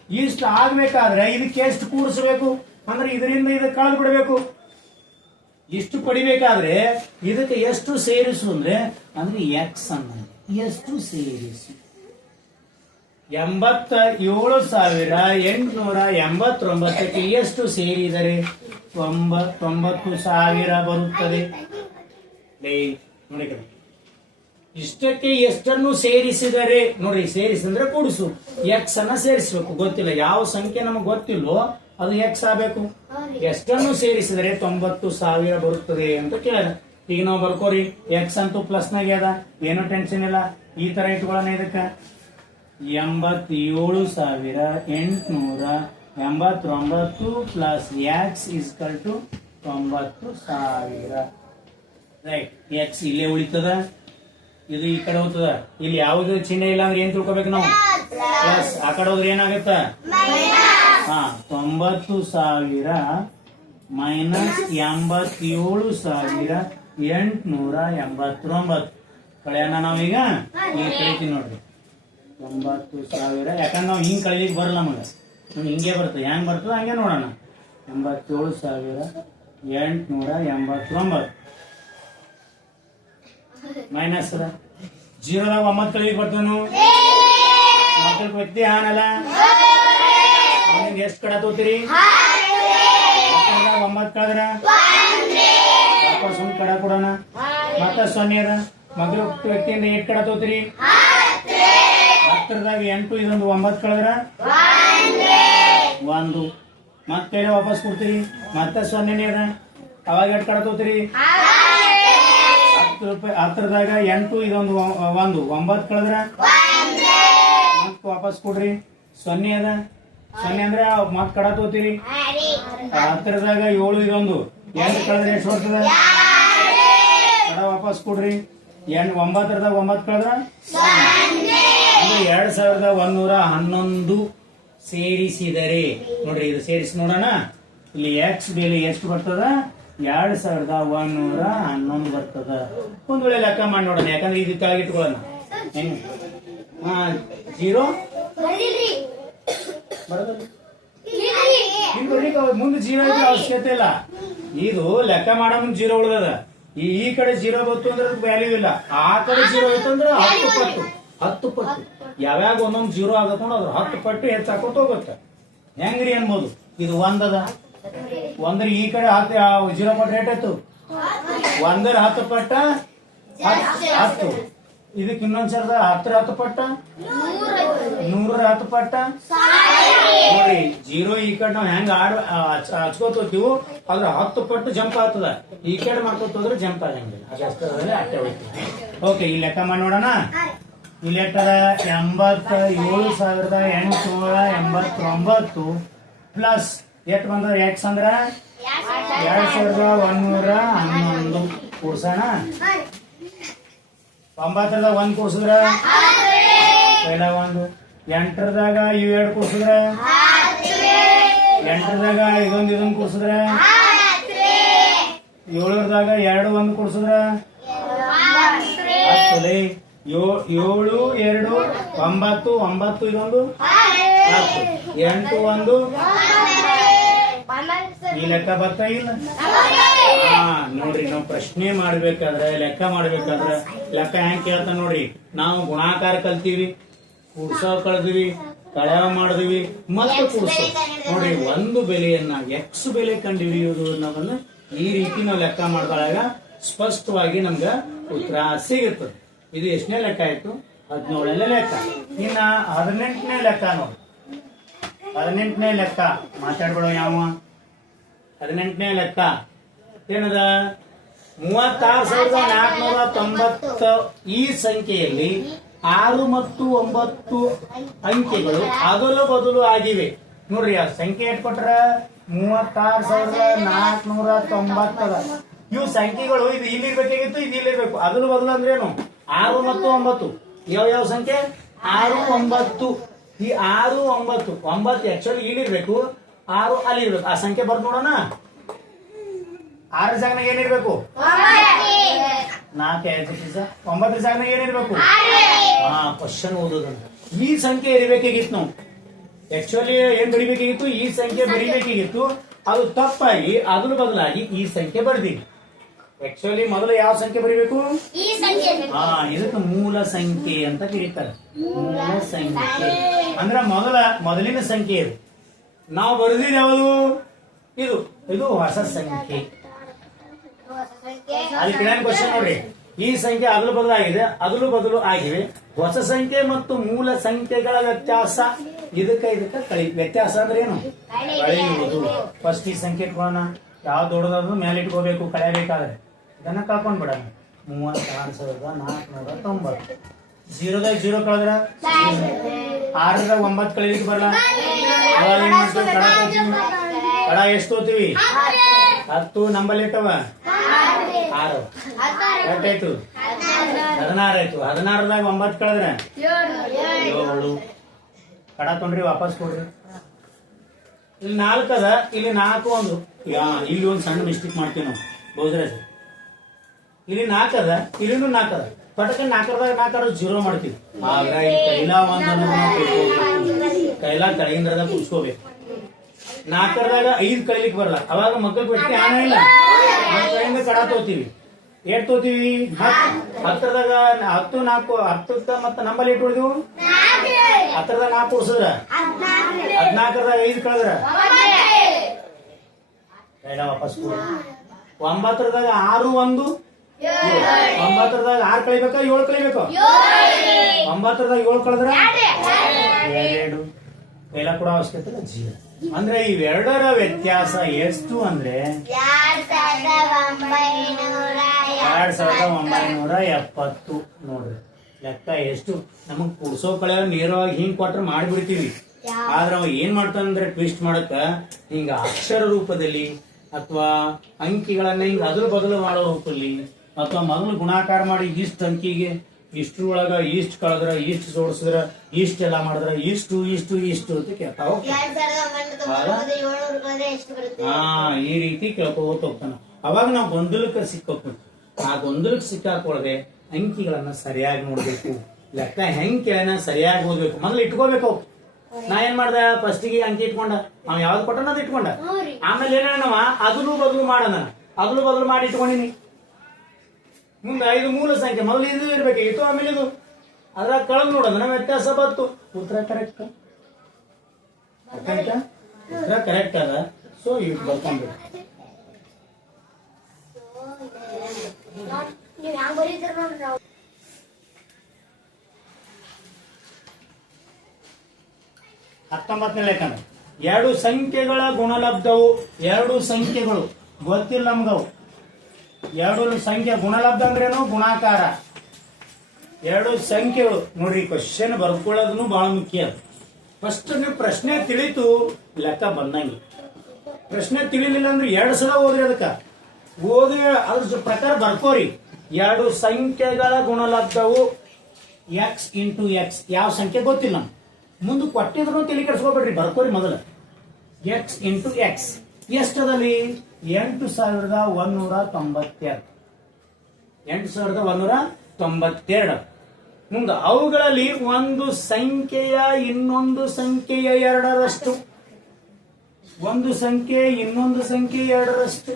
ಇಷ್ಟು ಆಗ್ಬೇಕಾದ್ರೆ ಇದಕ್ಕೆ ಎಷ್ಟು ಕೂಡಿಸಬೇಕು? ಅಂದ್ರೆ ಇದರಿಂದ ಇದಕ್ಕೆ ಕಳೆದು ಬಿಡಬೇಕು. ಇಷ್ಟು ಪಡಿಬೇಕಾದ್ರೆ ಇದಕ್ಕೆ ಎಷ್ಟು ಸೇರಿಸು ಅಂದ್ರೆ ಎಕ್ಸ್ ಅನ್ನ ಎಷ್ಟು ಸೇರಿಸು 87,889ಕ್ಕೆ ಎಷ್ಟು ಸೇರಿದರೆ 90,000 ಬರುತ್ತದೆ. ನೋಡಿ ಇಷ್ಟಕ್ಕೆ ಎಷ್ಟನ್ನು ಸೇರಿಸಿದರೆ ನೋಡ್ರಿ, ಸೇರಿಸಿದ್ರೆ ಕೂಡಿಸು, ಎಕ್ಸ್ ಅನ್ನ ಸೇರಿಸಬೇಕು. ಗೊತ್ತಿಲ್ಲ ಯಾವ ಸಂಖ್ಯೆ ನಮಗೆ ಗೊತ್ತಿಲ್ಲೋ ಅದು ಎಕ್ಸ್ ಆಗಬೇಕು. ಎಷ್ಟನ್ನು ಸೇರಿಸಿದರೆ 90,000 ಬರುತ್ತದೆ ಅಂತ ಕೇಳಿದ. ಈಗ ನಾವು ಬರ್ಕೋರಿ, ಎಕ್ಸ್ ಅಂತೂ ಪ್ಲಸ್ ನಾಗೆ ಅದ, ಏನೋ ಟೆನ್ಷನ್ ಇಲ್ಲ. ಈ ತರ ಇಟ್ಕೊಳ್ಳೋಣ. ಇದಕ್ಕ 87,889 plus X equal to 90,000. Right, X ಇಲ್ಲೇ ಉಳಿತದ, ಇದು ಈ ಕಡೆ ಹೋಗ್ತದ. ಇಲ್ಲಿ ಯಾವ್ದು ಚಿಹ್ನೆ ಇಲ್ಲ ಅಂದ್ರೆ ಏನ್ ತಿಳ್ಕೊಬೇಕು ನಾವು? ಪ್ಲಸ್. ಆ ಕಡೆ ಹೋದ್ರೆ ಏನಾಗತ್ತ? 90,000 ಮೈನಸ್ 87,889 ಕಳೆಯನ್ನ ನಾವೀಗ ಈಗ ಕಳಿತೀವಿ ನೋಡ್ರಿ. 90,000 ಯಾಕಂದ್ರೆ ನಾವು ಹಿಂಗ್ ಕಳಿಲಿಕ್ಕೆ ಬರಲ್ಲ ನಮಗೆ, ಹಿಂಗೆ ಬರ್ತದೆ. ಹೆಂಗ್ ಬರ್ತದ ಹಂಗೆ ನೋಡೋಣ. 87,889 ಮೈನಸ್ 0ದಾಗ 9 ಕಳಿಲಿಕ್ಕೆ ಬರ್ತೇನು? ಮಕ್ಕಳ ವ್ಯಕ್ತಿ ಆನಲ್ಲ, ಎಷ್ಟು ಕಡ ತೋತೀರಿ? 9 ಕಳೆದ್ರ ವಾಪಸ್ ಒಂದು ಕಡ ಕೊಡೋಣ. ಮತ್ತ 0 ಅದ. ಮಕ್ಕಳ ವ್ಯಕ್ತಿಯಿಂದ 8 ಕಡ ತೋತೀರಿ? 10ದಾಗ 8, ಇದೊಂದು 9 ಕಳೆದ್ರ 1. ಮತ್ತೆ ವಾಪಸ್ ಕೊಡ್ತೀರಿ. ಮತ್ತೆ 0 ಅದ. ಅವಾಗ 8 ಕಡ ತೋತೀರಿ? 10ದಾಗ 8, ಇದೊಂದು 1, 9 ಕಳೆದ್ರ ಮತ್ತೆ ವಾಪಸ್ ಕೊಡ್ರಿ. 0 ಅದ. 0 ಅಂದ್ರೆ ಮತ್ ಕಡ ತೋತೀರಿ. 10ದಾಗ 7, ಇದೊಂದು 8 ಕಳೆದ್ರೆ ಎಷ್ಟು ಬರ್ತದ? ಕಡ ವಾಪಸ್ ಕೊಡ್ರಿ. 9ದಾಗ 9 ಕಳೆದ್ರ 2,111 ಸೇರಿಸಿದರೆ ನೋಡ್ರಿ, ಇದು ಸೇರಿಸಿ ನೋಡೋಣ. ಇಲ್ಲಿ ಎಕ್ಸ್ ಬೆಲೆ ಎಷ್ಟು ಬರ್ತದ? 2,111 ಬರ್ತದ. ಒಂದ್ ವೇಳೆ ಲೆಕ್ಕ ಮಾಡಿ ನೋಡೋಣ, ಯಾಕಂದ್ರೆ ಇದು ಕೆಳಗಿಟ್ಕೊಳ್ಳೋಣ. ಹೆಂಗ್ 0 ಮುಂದೆ 0 ಇದ್ರೆ ಅವಶ್ಯಕತೆ ಇಲ್ಲ. ಇದು ಲೆಕ್ಕ ಮಾಡೋ ಮುಂದೆ 0 ಉಳಿದದ. ಈ ಕಡೆ 0 ಬಂತು ಅಂದ್ರೆ ಅದಕ್ಕೆ ವ್ಯಾಲ್ಯೂ ಇಲ್ಲ. ಆ ಕಡೆ 0 ಇತ್ತು ಅಂದ್ರೆ 10 ಪಟ್ಟು ಯಾವ್ಯಾಗ ಒಂದೊಂದು 0 ಆಗತ್ತ ನೋಡ, ಅದ್ರ 10 ಪಟ್ಟು ಹೆಚ್ಚಾಕೋತ ಹೋಗುತ್ತೆ. ಹೆಂಗ್ರಿ ಅನ್ಬೋದು. ಇದು 1 ಅದ. 1 ಈ ಕಡೆ 0 ಪಟ್ಟು ರೇಟ್ ಆಯ್ತು. 1 10 ಪಟ್ಟ 10. ಇದಕ್ಕೆ ಇನ್ನೊಂದ್ಸರದ 10 ಪಟ್ಟ 110 ಪಟ್ಟ ನೋಡಿ. 0 ಈ ಕಡೆ ನಾವು ಹೆಂಗ ಹಚ್ಕೋತೀವಿ ಅದ್ರ 10 ಪಟ್ಟು ಜಂಪ್ ಆಗ್ತದ. ಈ ಕಡೆ ಮಾಡ್ಕೋತೋದ್ರೆ ಜಂಪ್ ಆಗಂಗಿಲ್ಲ. ಅಷ್ಟೇ ಹೋಗ್ತದೆ. ಓಕೆ, ಈ ಲೆಕ್ಕ ಮಾಡಿ ನೋಡೋಣ. ಇಲ್ಲಿ ಎಟ್ಟದ? 87,889 ಪ್ಲಸ್ ಎಷ್ಟು ಬಂದ? ಎಕ್ಸ್ ಅಂದ್ರ 2,111 ಕೂಡ್ಸೋಣ. 9ದಾಗ 1 ಕೂಡ್ಸಿದ್ರ ಪೈಲ 1. 8ದಾಗ ಇವು 2 ಕೂಡ್ಸಿದ್ರ 8ದಾಗ ಇದೊಂದು ಕೂಡ್ಸಿದ್ರ 7ದಾಗ 2 1 ಕೂಡ್ಸಿದ್ರ 10. 7 2 9 9 ಇದೊಂದು 10. 8 1 ಈ ಲೆಕ್ಕ ಬರ್ತಾ ಇಲ್ಲ. ನೋಡ್ರಿ, ನಾವು ಪ್ರಶ್ನೆ ಮಾಡ್ಬೇಕಾದ್ರೆ ಲೆಕ್ಕ ಮಾಡ್ಬೇಕಾದ್ರೆ ಲೆಕ್ಕ ಹೆಂಗ್ ಕೇಳ್ತಾ ನೋಡ್ರಿ. ನಾವು ಗುಣಾಕಾರ ಕಲ್ತೀವಿ, ಕೂಡ್ಸೋ ಕಳ್ದಿವಿ, ಕಳವ ಮಾಡಿದ್ವಿ, ಮತ್ತೆ ಕೂಡ್ಸೋ. ನೋಡ್ರಿ, ಒಂದು ಬೆಲೆಯನ್ನ ಎಕ್ಸ್ ಬೆಲೆ ಕಂಡುಹಿಡಿಯುವುದು ಅನ್ನೋದನ್ನ ಈ ರೀತಿ ನಾವು ಲೆಕ್ಕ ಮಾಡಿದಾಗ ಸ್ಪಷ್ಟವಾಗಿ ನಮ್ಗ ಉತ್ತರ ಸಿಗುತ್ತದೆ. ಇದು ಎಷ್ಟನೇ ಲೆಕ್ಕ ಆಯ್ತು? 17ನೇ ಲೆಕ್ಕ. ಇನ್ನ 18ನೇ ಲೆಕ್ಕ ನೋಡಿ. 18ನೇ ಲೆಕ್ಕ ಮಾತಾಡ್ಬೇಡ ಯಾವ. 18ನೇ ಲೆಕ್ಕ ಏನದ? 36,490 ಈ ಸಂಖ್ಯೆಯಲ್ಲಿ 6 ಮತ್ತು 9 ಅಂಕೆಗಳು ಅದಲು ಬದಲು ಆಗಿವೆ. ನೋಡ್ರಿ, ಆ ಸಂಖ್ಯೆ ಎಷ್ಟು ಕೊಟ್ರ? 36,490 ಇವು ಸಂಖ್ಯೆಗಳು. ಇದು ಇಲ್ಲಿರ್ಬೇಕಾಗಿತ್ತು, ಇದು ಇಲ್ಲಿರ್ಬೇಕು. ಅದಲು ಬದಲು ಅಂದ್ರೆ ಏನು? 6 ಮತ್ತು 9 ಯಾವ ಸಂಖ್ಯೆ? 6 9. ಈ 6 9 9 ಆಕ್ಚುಲಿ ಇಲ್ಲಿರ್ಬೇಕು, 6 ಅಲ್ಲಿ ಇರ್ಬೇಕು. ಆ ಸಂಖ್ಯೆ ಬರ್ದು ನೋಡೋಣ. 6 ಜಾಗನಾಗ ಏನಿರ್ಬೇಕು? 4 9 ಜಾಗನಾಗ ಏನಿರ್ಬೇಕು? ಕ್ವಶನ್ ಓದೋದನ್ನ ಈ ಸಂಖ್ಯೆ ಇರಬೇಕಾಗಿತ್ತು. ನಾವು ಆಕ್ಚುಲಿ ಏನ್ ಬರಿಬೇಕಾಗಿತ್ತು? ಈ ಸಂಖ್ಯೆ ಬರಿಬೇಕಾಗಿತ್ತು. ಅದು ತಪ್ಪಾಗಿ ಅದ್ರ ಬದಲಾಗಿ ಈ ಸಂಖ್ಯೆ ಬರ್ದೀವಿ. ಆಕ್ಚುಲಿ ಮೊದಲು ಯಾವ ಸಂಖ್ಯೆ ಬರೀಬೇಕು? ಈ ಸಂಖ್ಯೆ. ಇದಕ್ಕೆ ಮೂಲ ಸಂಖ್ಯೆ ಅಂತ ಕರೀತಾರೆ. ಮೂಲ ಸಂಖ್ಯೆ ಅಂದ್ರೆ ಮೊದಲಿನ ಸಂಖ್ಯೆ ಇದು. ನಾವು ಬರೆದಿದ್ದು ಯಾವುದು? ಇದು ಇದು ಹೊಸ ಸಂಖ್ಯೆ. ಅಲ್ಲಿ ಕೆಳಗಿನ ಕ್ವಶನ್ ನೋಡ್ರಿ, ಈ ಸಂಖ್ಯೆ ಅದಲು ಬದಲಾಗಿದೆ, ಅದಲು ಬದಲು ಆಗಿವೆ. ಹೊಸ ಸಂಖ್ಯೆ ಮತ್ತು ಮೂಲ ಸಂಖ್ಯೆಗಳ ವ್ಯತ್ಯಾಸ ಇದಕ್ಕೆ ವ್ಯತ್ಯಾಸ ಅಂದ್ರೆ ಏನು? ಕಳೆಯುವುದು. ಫಸ್ಟ್ ಈ ಸಂಖ್ಯೆ ಇಟ್ಕೊಳ್ಳೋಣ. ಯಾವ ದೊಡ್ಡದಾದ್ರು ಮೇಲೆ ಇಟ್ಕೋಬೇಕು ಕಳೆಯಬೇಕಾದ್ರೆ. ಇದನ್ನ ಕಳ್ಕೊಂಡ್ ಬಿಡೋಣ. 36,490. 0ದಾಗ 0 ಕಳೆದ್ರ 6ದಾಗ 9 ಕಳೀಲಿಕ್ಕೆ ಬರಲ್ಲ. ಅವಾಗ ಏನ್ ಮಾಡ್ತೀವಿ? ಕಡ ಎಷ್ಟು ತೋತೀವಿ? 10 ನಂಬಲ್ಲಿ ಇಟ್ಟವ 6 ಎಷ್ಟಾಯ್ತು? 16 ಆಯ್ತು. 16ದಾಗ 9 ಕಳೆದ್ರೆ 7. ಕಡ ತೊಂಡ್ರಿ ವಾಪಸ್ ಕೊಡ್ರಿ. ಇಲ್ಲಿ 4 ಅದ, ಇಲ್ಲಿ 4 ಒಂದು ಇಲ್ಲಿ ಒಂದು ಸಣ್ಣ ಮಿಸ್ಟೇಕ್ ಮಾಡ್ತೀವಿ ನಾವು ಬಹುದ್ರಾಜ್. ಇಲ್ಲಿ 4 ಅದ, ಇಲ್ಲಿನೂ 4 ಅದ. ಪಟಕ 4ದಾಗ 4 0 ಮಾಡ್ತೀವಿ. ಆಗ ಇಲ್ಲಿ ಕೈಲಾ ಕೆಳಗಿಂದ್ರದ ಕುಡ್ಸ್ಕೋಬೇಕು. 4ದಾಗ 5 ಕಳಿಲಿಕ್ಕೆ ಬರಲ್ಲ. ಅವಾಗ ಮಕ್ಕಳಿಗೆ ಬಿಟ್ಟು ಆನ ಇಲ್ಲ, ಕೈಯಿಂದ ಕಡ ತೋತೀವಿ. ಏಟ್ ತೋತೀವಿ? 10ದಾಗ 10 4 10 ಮತ್ತೆ ನಂಬಲ್ಲಿ ಇಟ್ಟು ಉಳಿದವು. 10ದಾಗ 4 ಉಡ್ಸಿದ್ರ 14ದಾಗ 5 ಕಳೆದ್ರ ಕೈಲ ವಾಪಸ್ ಕೊಡು. 9ದಾಗ 6 1 9ದಾಗ 6 ಕಳಿಬೇಕಾ 7 ಕಳಿಬೇಕು? 9ದಾಗ 7 ಕಳೆದ್ರ 2. ಕೈಲ ಕೂಡ ಅವಶ್ಯಕತೆ 0. ಅಂದ್ರೆ ಇವೆರಡರ ವ್ಯತ್ಯಾಸ ಎಷ್ಟು ಅಂದ್ರೆ 2970. ನೋಡ್ರಿ ಲೆಕ್ಕ ಎಷ್ಟು. ನಮಗ್ ಕುಡ್ಸೋ ಕಳೆ ನೇರವಾಗಿ ಹಿಂಗ್ ಕೊಟ್ರೆ ಮಾಡಿಬಿಡ್ತೀವಿ. ಆದ್ರೆ ಅವ ಏನ್ ಮಾಡ್ತಾನಂದ್ರೆ ಟ್ವಿಸ್ಟ್ ಮಾಡಕ್ಕ ಹಿಂಗ ಅಕ್ಷರ ರೂಪದಲ್ಲಿ ಅಥವಾ ಅಂಕಿಗಳನ್ನ ಹಿಂಗ ಅದ್ರ ಬದಲು ಮಾಡೋ ರೂಪದಲ್ಲಿ ಅಥವಾ ಮೊದಲು ಗುಣಾಕಾರ ಮಾಡಿ ಇಷ್ಟ ಅಂಕಿಗೆ ಇಷ್ಟ್ರೊಳಗ ಇಷ್ಟ ಕಳೆದ್ರ ಇಷ್ಟ ಜೋಡಿಸಿದ್ರ ಇಷ್ಟೆಲ್ಲ ಮಾಡಿದ್ರ ಇಷ್ಟು ಅಂತ ಕೇಳ್ತಾವ. ಈ ರೀತಿ ಕೇಳ್ಕೋತ ಹೋಗ್ತಾನ. ಅವಾಗ ನಾವು ಗೊಂದಲಕ್ಕೆ ಸಿಕ್ಕೋಗ್ತೀವಿ. ಆ ಗೊಂದಲಕ್ಕೆ ಸಿಕ್ಕಾಕೊಳ್ದೆ ಅಂಕಿಗಳನ್ನ ಸರಿಯಾಗಿ ನೋಡ್ಬೇಕು. ಲೆಕ್ಕ ಹೆಂಗ್ ಕೇಳನ ಸರಿಯಾಗಿ ಓದ್ಬೇಕು. ಮೊದಲು ಇಟ್ಕೋಬೇಕು. ನಾ ಏನ್ ಮಾಡ್ದ? ಫಸ್ಟಿಗೆ ಅಂಕಿ ಇಟ್ಕೊಂಡ, ನಾವ್ ಯಾವ್ದು ಕೊಟ್ಟನ ಅದು ಇಟ್ಕೊಂಡ. ಆಮೇಲೆ ಏನೇನವ ಅದಲು ಬದಲು ಮಾಡೋಣ. ಅದಲು ಬದಲು ಮಾಡಿ ಇಟ್ಕೊಂಡಿನಿ. ಮುಂದೆ 5 ಮೂಲ ಸಂಖ್ಯೆ ಮೊದಲು ಇದು ಇರ್ಬೇಕಾಗಿತ್ತು, ಆಮೇಲೆ ಇದು ಅದ್ರಾಗ ಕಳೆದು ನೋಡೋಣ ವ್ಯತ್ಯಾಸ ಬಂತು. ಉತ್ತರ ಕರೆಕ್ಟ್ ಉತ್ತರ ಕರೆಕ್ಟ್ ಅದ. ಸೊ ಇವ್ ಬರ್ಕೊಂಡ್ಬಿಟ್ಟು 19ನೇ ಲೆಕ್ಕನ 2 ಸಂಖ್ಯೆಗಳ ಗುಣಲಬ್ಧವು. 2 ಸಂಖ್ಯೆಗಳು ಗೊತ್ತಿಲ್ಲ ನಮ್ಗವು. 2 ಸಂಖ್ಯೆ ಗುಣಲಬ್ಧ ಅಂದ್ರೇನು? ಗುಣಾಕಾರ. 2 ಸಂಖ್ಯೆಗಳು ನೋಡ್ರಿ. ಕ್ವಶನ್ ಬರ್ಕೊಳ್ಳೋದನ್ನು ಬಹಳ ಮುಖ್ಯ. ಫಸ್ಟ್ ನೀವು ಪ್ರಶ್ನೆ ತಿಳಿತು ಲೆಕ್ಕ ಬಂದಂಗೆ. ಪ್ರಶ್ನೆ ತಿಳಿಲಿಲ್ಲ ಅಂದ್ರೆ 2 ಸಲ ಓದ್ರಿ. ಅದಕ್ಕ ಓದಿ ಅದ್ರ ಪ್ರಕಾರ ಬರ್ಕೋರಿ. 2 ಸಂಖ್ಯೆಗಳ ಗುಣಲಬ್ಧವು x ಇಂಟು x. ಯಾವ ಸಂಖ್ಯೆ ಗೊತ್ತಿಲ್ಲ ನಮ್ಗೆ. ಮುಂದೆ ಕೊಟ್ಟಿದ್ರು ತಲೆ ಕೆಡಿಸ್ಕೋಬೇಡ್ರಿ, ಬರ್ಕೋರಿ ಮೊದಲು. x into x ಎಷ್ಟದಲ್ಲಿ? 8192. 8192. ಮುಂದೆ ಅವುಗಳಲ್ಲಿ ಒಂದು ಸಂಖ್ಯೆಯ ಇನ್ನೊಂದು ಸಂಖ್ಯೆಯ 2ರಷ್ಟು. ಒಂದು ಸಂಖ್ಯೆ ಇನ್ನೊಂದು ಸಂಖ್ಯೆ 2ರಷ್ಟು.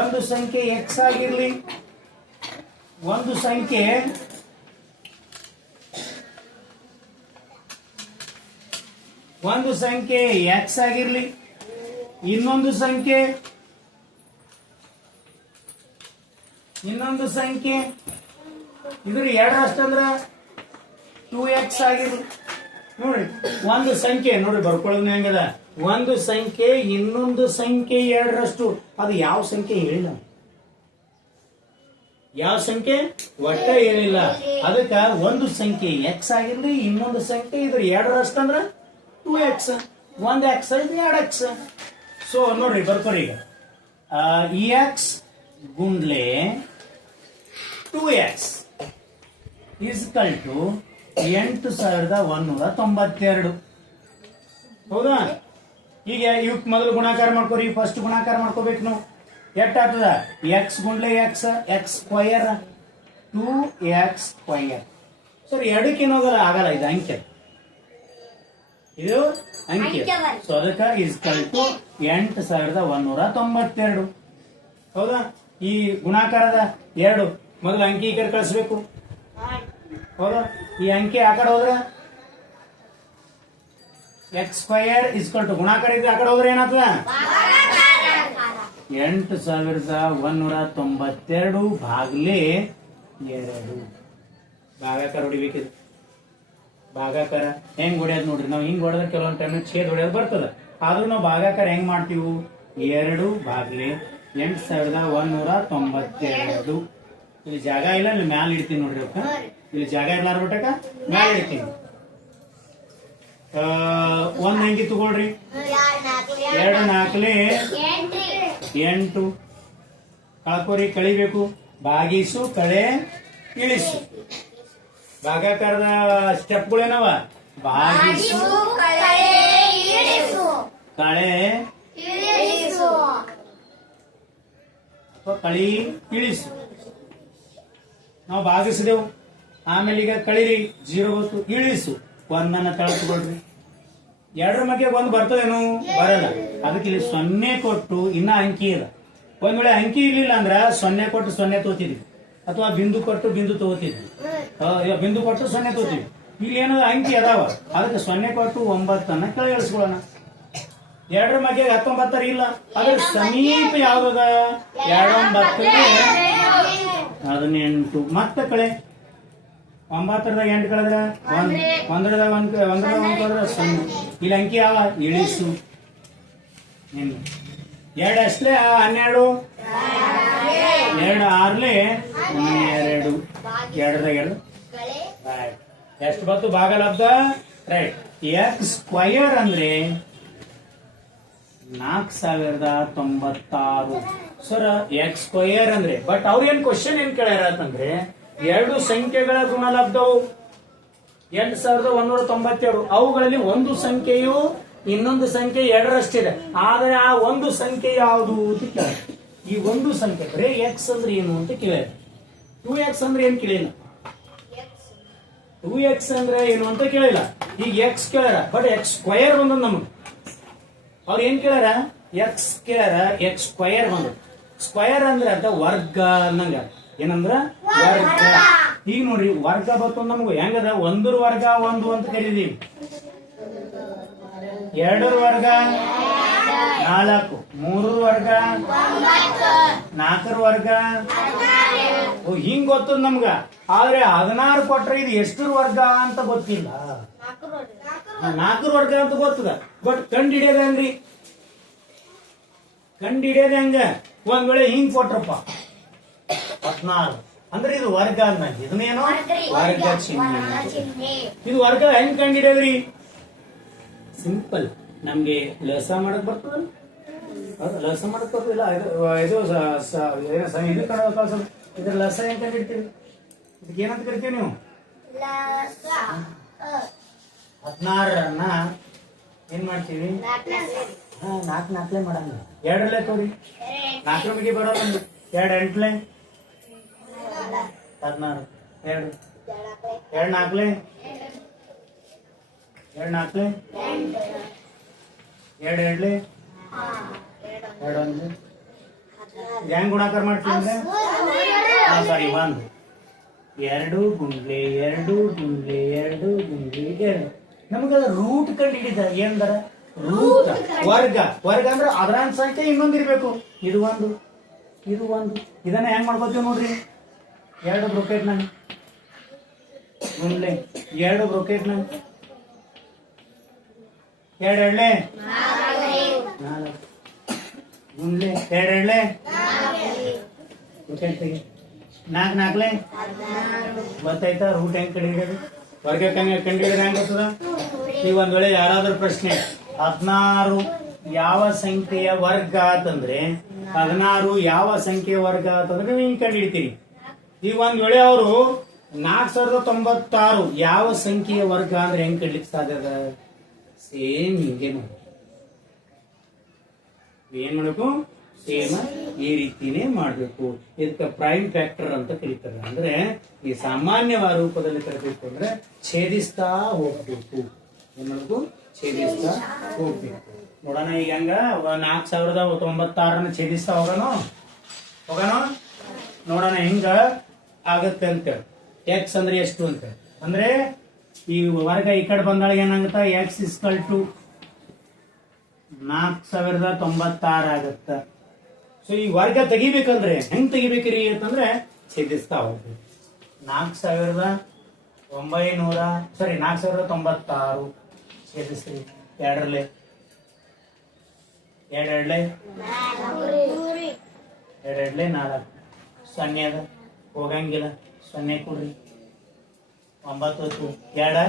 ಒಂದು ಸಂಖ್ಯೆ x ಆಗಿರ್ಲಿ, ಒಂದು ಸಂಖ್ಯೆ x ಆಗಿರ್ಲಿ, ಇನ್ನೊಂದು ಸಂಖ್ಯೆ ಇದ್ರ 2ರಷ್ಟು ಅಂದ್ರ 2x ಆಗಿರ್ಲಿ. ನೋಡ್ರಿ ಒಂದು ಸಂಖ್ಯೆ ನೋಡ್ರಿ ಬರ್ಕೊಳ್ಳೋದು ಹೆಂಗದ. ಒಂದು ಸಂಖ್ಯೆ ಇನ್ನೊಂದು ಸಂಖ್ಯೆ 2ರಷ್ಟು. ಅದು ಯಾವ ಸಂಖ್ಯೆ ಹೇಳಿಲ್ಲ. ಯಾವ ಸಂಖ್ಯೆ ಒಟ್ಟ ಏನಿಲ್ಲ. ಅದಕ್ಕ ಒಂದು ಸಂಖ್ಯೆ x ಆಗಿರ್ಲಿ, ಇನ್ನೊಂದು ಸಂಖ್ಯೆ ಇದ್ರ 2ರಷ್ಟು ಅಂದ್ರ 2x. ಒಂದು x ಇದು 2x. ಸೊ ನೋಡ್ರಿ ಬರ್ಕೋರಿ. ಈಗ x ಗುಂಡ್ಲೆ 2x ಈಸ್ಕಲ್ ಟು 8192. ಹೌದಾ? ಈಗ ಇವಕ್ ಮೊದಲು ಗುಣಾಕಾರ ಮಾಡ್ಕೋರಿ. ಫಸ್ಟ್ ಗುಣಾಕಾರ ಮಾಡ್ಕೋಬೇಕು ನಾವು. ಎಷ್ಟಾಗ್ತದ? x ಗುಂಡ್ಲೆ x square 2x square. ಸರಿ, ಎರಡಕ್ಕೇನೋಗಲ್ಲ ಆಗಲ್ಲ. ಇದು ಅಂಕೆ, ಇದು ಅಂಕೆ. ಸೊ ಅದಕ್ಕೆ ಈಸ್ಕಲ್ ಟು 8192. ಹೌದಾ? ಈ ಗುಣಾಕಾರದ 2 ಮೊದಲು ಅಂಕಿ ಈ ಕಡೆ ಕಳಿಸ್ಬೇಕು. ಹೌದಾ? ಈ ಅಂಕಿ ಆ ಕಡೆ ಹೋದ್ರೆ x² ಗುಣಾಕಾರ ಇದ್ರೆ ಆ ಕಡೆ ಹೋದ್ರೆ ಏನಾಗ್ತದ? 8192 ಭಾಗ್ಲೆ 2. ಭಾಗಾಕಾರ ಹೊಡಿಬೇಕಿದೆ. ಭಾಗಾಕಾರ ಹೆಂಗ್ ಹೊಡೆಯೋದು ನೋಡ್ರಿ. ನಾವು ಹಿಂಗ್ ಹೊಡೆದ್ರೆ ಕೆಲವೊಂದು ಟೈಮ್ ಛೇದ್ ಹೊಡೆಯೋದು ಬರ್ತದ. ಆದ್ರೂ ನಾವು ಭಾಗಾಕಾರ ಹೆಂಗ್ ಮಾಡ್ತೀವಿ? 2 ಭಾಗ್ಲೆ 8192. ಇಲ್ಲಿ ಜಾಗ ಇಲ್ಲ, ಇಲ್ಲಿ ಮ್ಯಾಲ ಇಡ್ತೀನಿ ನೋಡ್ರಿ. ಇಲ್ಲಿ ಜಾಗ ಇರ್ಲಾರ ಬಿಟ್ಟಕ ಮ್ಯಾಲ ಇಡ್ತೀನಿ. ಒಂದ್ ಅಂಕಿ ತಗೊಳ್ರಿ. 2 4 8. ಕಳ್ಕೋರಿ, ಕಳಿಬೇಕು. ಭಾಗಿಸು, ಕಳೆ, ಇಳಿಸು. ಭಾಗಾಕಾರದ ಸ್ಟೆಪ್ಗಳೇನವ? ಭಾಗಿಸು, ಕಳೆ, ಕಳಿ, ಇಳಿಸು. ನಾವು ಭಾಗಿಸಿದೆವು. ಆಮೇಲೆ ಈಗ ಕಳಿರಿ 0 ಬಂತು. ಇಳಿಸು, 1 ತಗೊಳ್ರಿ. 2 ಮಧ್ಯೆ 1 ಬರ್ತದೇನು? ಬರಲ್ಲ. ಅದಕ್ಕೆ ಇಲ್ಲಿ 0 ಕೊಟ್ಟು ಇನ್ನ ಅಂಕಿ ಇದೆ. ಒಂದ್ ವೇಳೆ ಅಂಕಿ ಇರ್ಲಿಲ್ಲ ಅಂದ್ರ 0 ಕೊಟ್ಟು 0 ತಗೋತಿದ್ವಿ, ಅಥವಾ ಬಿಂದು ಕೊಟ್ಟು ಬಿಂದು ತಗೋತಿದ್ವಿ. ಬಿಂದು ಕೊಟ್ಟು 0 ತಗೋತೀವಿ. ಇಲ್ಲಿ ಏನೋ ಅಂಕಿ ಅದಾವ, ಅದಕ್ಕೆ 0 ಕೊಟ್ಟು 9 ಕೆಳಗೆ ಇಳಿಸ್ಕೊಳ್ಳೋಣ. 2 ಮಧ್ಯೆ 19 ಇಲ್ಲ. ಅದ್ರ ಸಮೀಪ ಯಾವ್ದದ? 29 18. ಮತ್ತೆ ಕಳೆ 9ದಾಗ 8 ಕಳೆದ್ರ 1ದಾಗ 1 ಕಳೆದ್ರ 0. ಇಲ್ಲಿ ಅಂಕಿ ಯಾವ? ಇಳಿಸು. 2 ಅಷ್ಟೇ 12. 2 6 12. 2ದಾಗ 2. ರೈಟ್. ಎಷ್ಟು ಬಂತು ಭಾಗಲಬ್ಧ? ರೈಟ್. x² ಅಂದ್ರೆ 4096. ಸರ್ x² ಅಂದ್ರೆ, ಬಟ್ ಅವ್ರೇನ್ ಕ್ವಶನ್ ಏನ್ ಕೇಳ್ಯಾರ ಅಂತಂದ್ರೆ 2 ಸಂಖ್ಯೆಗಳ ಗುಣಲಬ್ಧವು 8192. ಅವುಗಳಲ್ಲಿ ಒಂದು ಸಂಖ್ಯೆಯು ಇನ್ನೊಂದು ಸಂಖ್ಯೆ 2ರಷ್ಟಿದೆ. ಆದರೆ ಆ ಒಂದು ಸಂಖ್ಯೆ ಯಾವುದು ಅಂತ ಕೇಳ. ಈ ಒಂದು ಸಂಖ್ಯೆ ಬರೀ ಎಕ್ಸ್ ಅಂದ್ರೆ ಏನು ಅಂತ ಕೇಳಿದ. 2x ಅಂದ್ರೆ ಏನ್ ಕೇಳಿಲ್ಲ. 2x ಅಂದ್ರೆ ಏನು ಅಂತ ಕೇಳಿಲ್ಲ. ಈಗ ಎಕ್ಸ್ ಕೇಳ್ಯಾರ, ಬಟ್ x² ಬಂದ ನಮ್ಗೆ. ಅವ್ರ ಏನ್ ಕೇಳ್ಯಾರ? ಎಕ್ಸ್ ಕೇಳ್ಯಾರ, x² ಬಂದ. ಸ್ಕ್ವಯರ್ ಅಂದ್ರೆ ಅರ್ಥ ವರ್ಗ ಅನ್ನಂಗ. ಏನಂದ್ರ ವರ್ಗ. ಈಗ ನೋಡ್ರಿ, ವರ್ಗ ಬತ್ತು ನಮಗ ಹೆಂಗದ? 1 ವರ್ಗ 1 ಅಂತ ಕರೀದೀವಿ. 2 ವರ್ಗ 4, 3 ವರ್ಗ 4 ವರ್ಗ ಹಿಂಗ್ ಗೊತ್ತದ ನಮ್ಗ. ಆದ್ರೆ 16 ಕೊಟ್ರೆ ಇದು ಎಷ್ಟರ ವರ್ಗ ಅಂತ ಗೊತ್ತಿಲ್ಲ. 4 ವರ್ಗ ಅಂತ ಗೊತ್ತದ, ಬಟ್ ಕಂಡು ಹಿಡಿಯೋದ ಹೆಂಗ್ರಿ? ಕಂಡು ಹಿಡಿಯೋದ ಹೆಂಗ? ಒಂದ್ ವೇಳೆ ಹಿಂಗ್ ಕೊಟ್ರಪ್ಪ 14 ಅಂದ್ರೆ ಇದು ವರ್ಗ ಅಂದ. ಇದನ್ನೇನು? ವರ್ಗ ಚಿಹ್ನೆ. ಇದು ವರ್ಗ ಹೆಂಗ್ ಕಂಡು ಹಿಡಿಯೋದ್ರಿ? ಸಿಂಪಲ್. ನಮ್ಗೆ ಲಸ ಮಾಡಕ್ ಬರ್ತದ? ಲಸ ಮಾಡಕ್ ಬರ್ತದಿಲ್ಲ. ಇದು ಇದ್ರ ಲಸ ಹೆಂಗ್ ಕಂಡು ಹಿಡ್ತೀವಿ? ಇದಕ್ಕೆ ಏನಂತ ಕರಿತೀವಿ ನೀವು? 16 ಏನ್ ಮಾಡ್ತೀವಿ? 4 ಮಾಡಂಗ. 2 ತೋರಿ. 4 ಮಿಗಿ ಬರೋಲ್ಲ. 2 8 16. 2 4 2 4 2 2 1. ಹೆಂಗ್ ಗುಣಾಕಾರ ಮಾಡ್ತೀವಿ ಅಂದ್ರೆ ಸಾರಿ 1 2 ಗುಂಡ್ಲೆ 2 ಗುಂಡ್ಲೆ 2 ಗುಂಡ್ಲೆ 2. ನಮಗ ರೂಟ್ ಕಂಡು ಹಿಡಿದ. ಏನಂದಾರ? ರೂಟ್. ವರ್ಗ. ವರ್ಗ ಅಂದ್ರೆ ಅದರ ಸಂಖ್ಯೆ ಇನ್ನೊಂದು ಇರ್ಬೇಕು. ಇದು 1, ಇದು 1. ಇದನ್ನ ಹೆಂಗ್ ಮಾಡ್ಕೋತೀವಿ ನೋಡ್ರಿ? 2 ಬ್ರೊಕೆಟ್ ನಂಗೆ ಗುಂಡ್ಲೆ 2 ಬ್ರೊಕೆಟ್ ನಂಗೆ 2 2 4 ಗುಂಡ್ಲೆ 2 2 ಬ್ರೊಕೆಟ್ ತೆಗಿ 4 4 ಗೊತ್ತಾಯ್ತಾ? ರೂಟ್ ಹೆಂಗ್ ಕಂಡು ಹಿಡಿಯೋದು? ವರ್ಗ ಕಂಡು ಹಿಡಿಯೋದು ಹೆಂಗ್ ಗೊತ್ತದ? ಈಗ ಒಂದ್ ವೇಳೆ ಯಾರಾದ್ರೂ ಪ್ರಶ್ನೆ 16 ಯಾವ ಸಂಖ್ಯೆಯ ವರ್ಗ ಅಂತಂದ್ರೆ 16 ಯಾವ ಸಂಖ್ಯೆಯ ವರ್ಗ ಅಂತಂದ್ರೆ ನೀವು ಹಿಂಗ್ ಕಂಡು ಹಿಡಿತೀರಿ. ಈಗ ಒಂದ್ ವೇಳೆ ಅವರು 4096 ಯಾವ ಸಂಖ್ಯೆಯ ವರ್ಗ ಅಂದ್ರೆ ಹೆಂಗ್ ಕಂಡ್ಲಿಕ್ಕೆ ಸಾಧ್ಯ ಅದ? ಸೇಮ್ ಹಿಂಗೆ ನೋಡಿ. ಏನ್ ಮಾಡ್ಬೇಕು? ಸೇಮ್ ಈ ರೀತಿನೇ ಮಾಡ್ಬೇಕು. ಇದಕ್ಕೆ ಪ್ರೈಮ್ ಫ್ಯಾಕ್ಟರ್ ಅಂತ ಕರೀತಾರೆ. ಅಂದ್ರೆ ಈ ಸಾಮಾನ್ಯವಾದ ರೂಪದಲ್ಲಿ ಕರಿಬೇಕು ಅಂದ್ರೆ ಛೇದಿಸ್ತಾ ಹೋಗ್ಬೇಕು. ಏನ್ ಮಾಡ್ಬೇಕು? ಛೇದಿಸ್ತಾ ಹೋಗ್ಬೇಕು. ನೋಡೋಣ ಈಗ ಹಂಗ 4096 ಛೇದಿಸ್ತಾ ಹೋಗೋಣ. ನೋಡೋಣ ಹಿಂಗ ಆಗತ್ತೆ ಅಂತ. ಎಕ್ಸ್ ಅಂದ್ರೆ ಎಷ್ಟು ಅಂತ ಅಂದ್ರೆ ಈ ವರ್ಗ ಈ ಕಡೆ ಬಂದಾಗ ಏನಾಗುತ್ತ ಎಕ್ಸ್ ಇಸ್ಕಲ್ ಟು 4096 ಆಗತ್ತ. ಸೊ ಈ ವರ್ಗ ತೆಗಿಬೇಕಂದ್ರೆ ಹೆಂಗ್ ತೆಗಿಬೇಕ್ರಿ ಅಂತಂದ್ರೆ ಛೇದಿಸ್ತಾ ಹೋಗ್ಬೇಕು. 4096 ಛೇದಿಸ್ರಿ ಎರಡರಲ್ಲೇ ಎರಡೆರಡ್ಲೆ 4 ಸೊನ್ನೆ ಅದ ಹೋಗಂಗಿಲ್ಲ, ಸೊನ್ನೆ ಕೊಡ್ರಿ. 9 2 4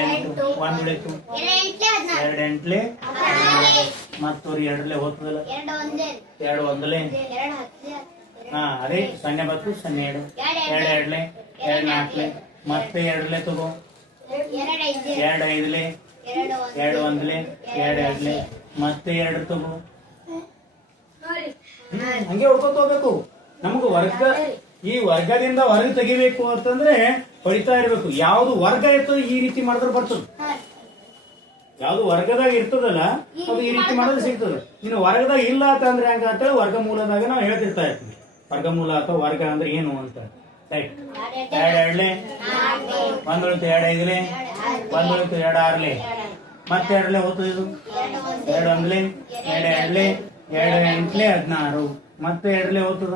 8 1 ಉಳಿತು 2 ಎಂಟ್ಲೆ ಮತ್ತು 2 ಹೋಗ್ತದಲ್ಲ 2 ಒಂದಲೆ ಅದೇ ಸೊನ್ನೆ ಬತ್ತು 0 2 2 2 4 ಮತ್ತೆ 2 ತಗೋ 2 5 2 ಒಂದಲೆ 2 2 ಮತ್ತೆ 2 ತಗೋ. ಹಂಗೆ ಹೊಡ್ಕೊತ ಹೋಗ್ಬೇಕು. ನಮ್ಗೆ ವರ್ಗ ಈ ವರ್ಗದಿಂದ ಹೊರಗೆ ತೆಗಿಬೇಕು ಅಂತಂದ್ರೆ ಹೊಡಿತಾ ಇರ್ಬೇಕು. ಯಾವ್ದು ವರ್ಗ ಇರ್ತದೆ ಈ ರೀತಿ ಮಾಡಿದ್ರೆ ಬರ್ತದೆ. ಯಾವ್ದು ವರ್ಗದಾಗ ಇರ್ತದಲ್ಲ ಅದು ಈ ರೀತಿ ಮಾಡಿದ್ರೆ ಸಿಗ್ತದೆ. ಇನ್ನು ವರ್ಗದಾಗ ಇಲ್ಲ ಅಂತಂದ್ರೆ ಹೆಂಗ ಅಂತ ವರ್ಗಮೂಲದಾಗ ನಾವು ಹೇಳ್ತಿರ್ತಾ ಇರ್ತೀವಿ. ವರ್ಗಮೂಲ ಅಥವಾ ವರ್ಗ ಅಂದ್ರೆ ಏನು ಅಂತ. ರೈಟ್ 2 2 1 ಉಳಿತು 2 5 1 ಉಳಿತು 2 6 ಮತ್ತೆ 2 ಹೋಗ್ತದೆ ಇದು 2 1 2 2 2 8 16 ಮತ್ತೆ 2 ಹೋಗ್ತದ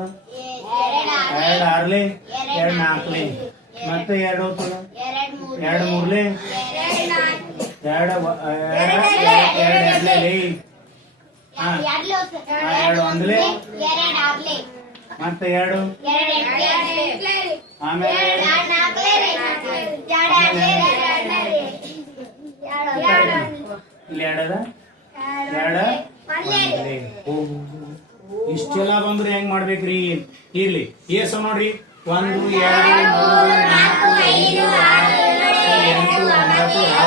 2 6 2 4 ಮತ್ತೆ 2 ಹೋಗ್ತದ 2 3 2 2 1 ಮತ್ತೆ 2 ಆಮೇಲೆ ಇಲ್ಲಿ 2 ಇಷ್ಟೆಲ್ಲ ಬಂದ್ರೆ ಹೆಂಗ್ ಮಾಡ್ಬೇಕ್ರಿ? ಇರ್ಲಿ ಏಸ ನೋಡ್ರಿ 1 2 3 4 5 6 7 8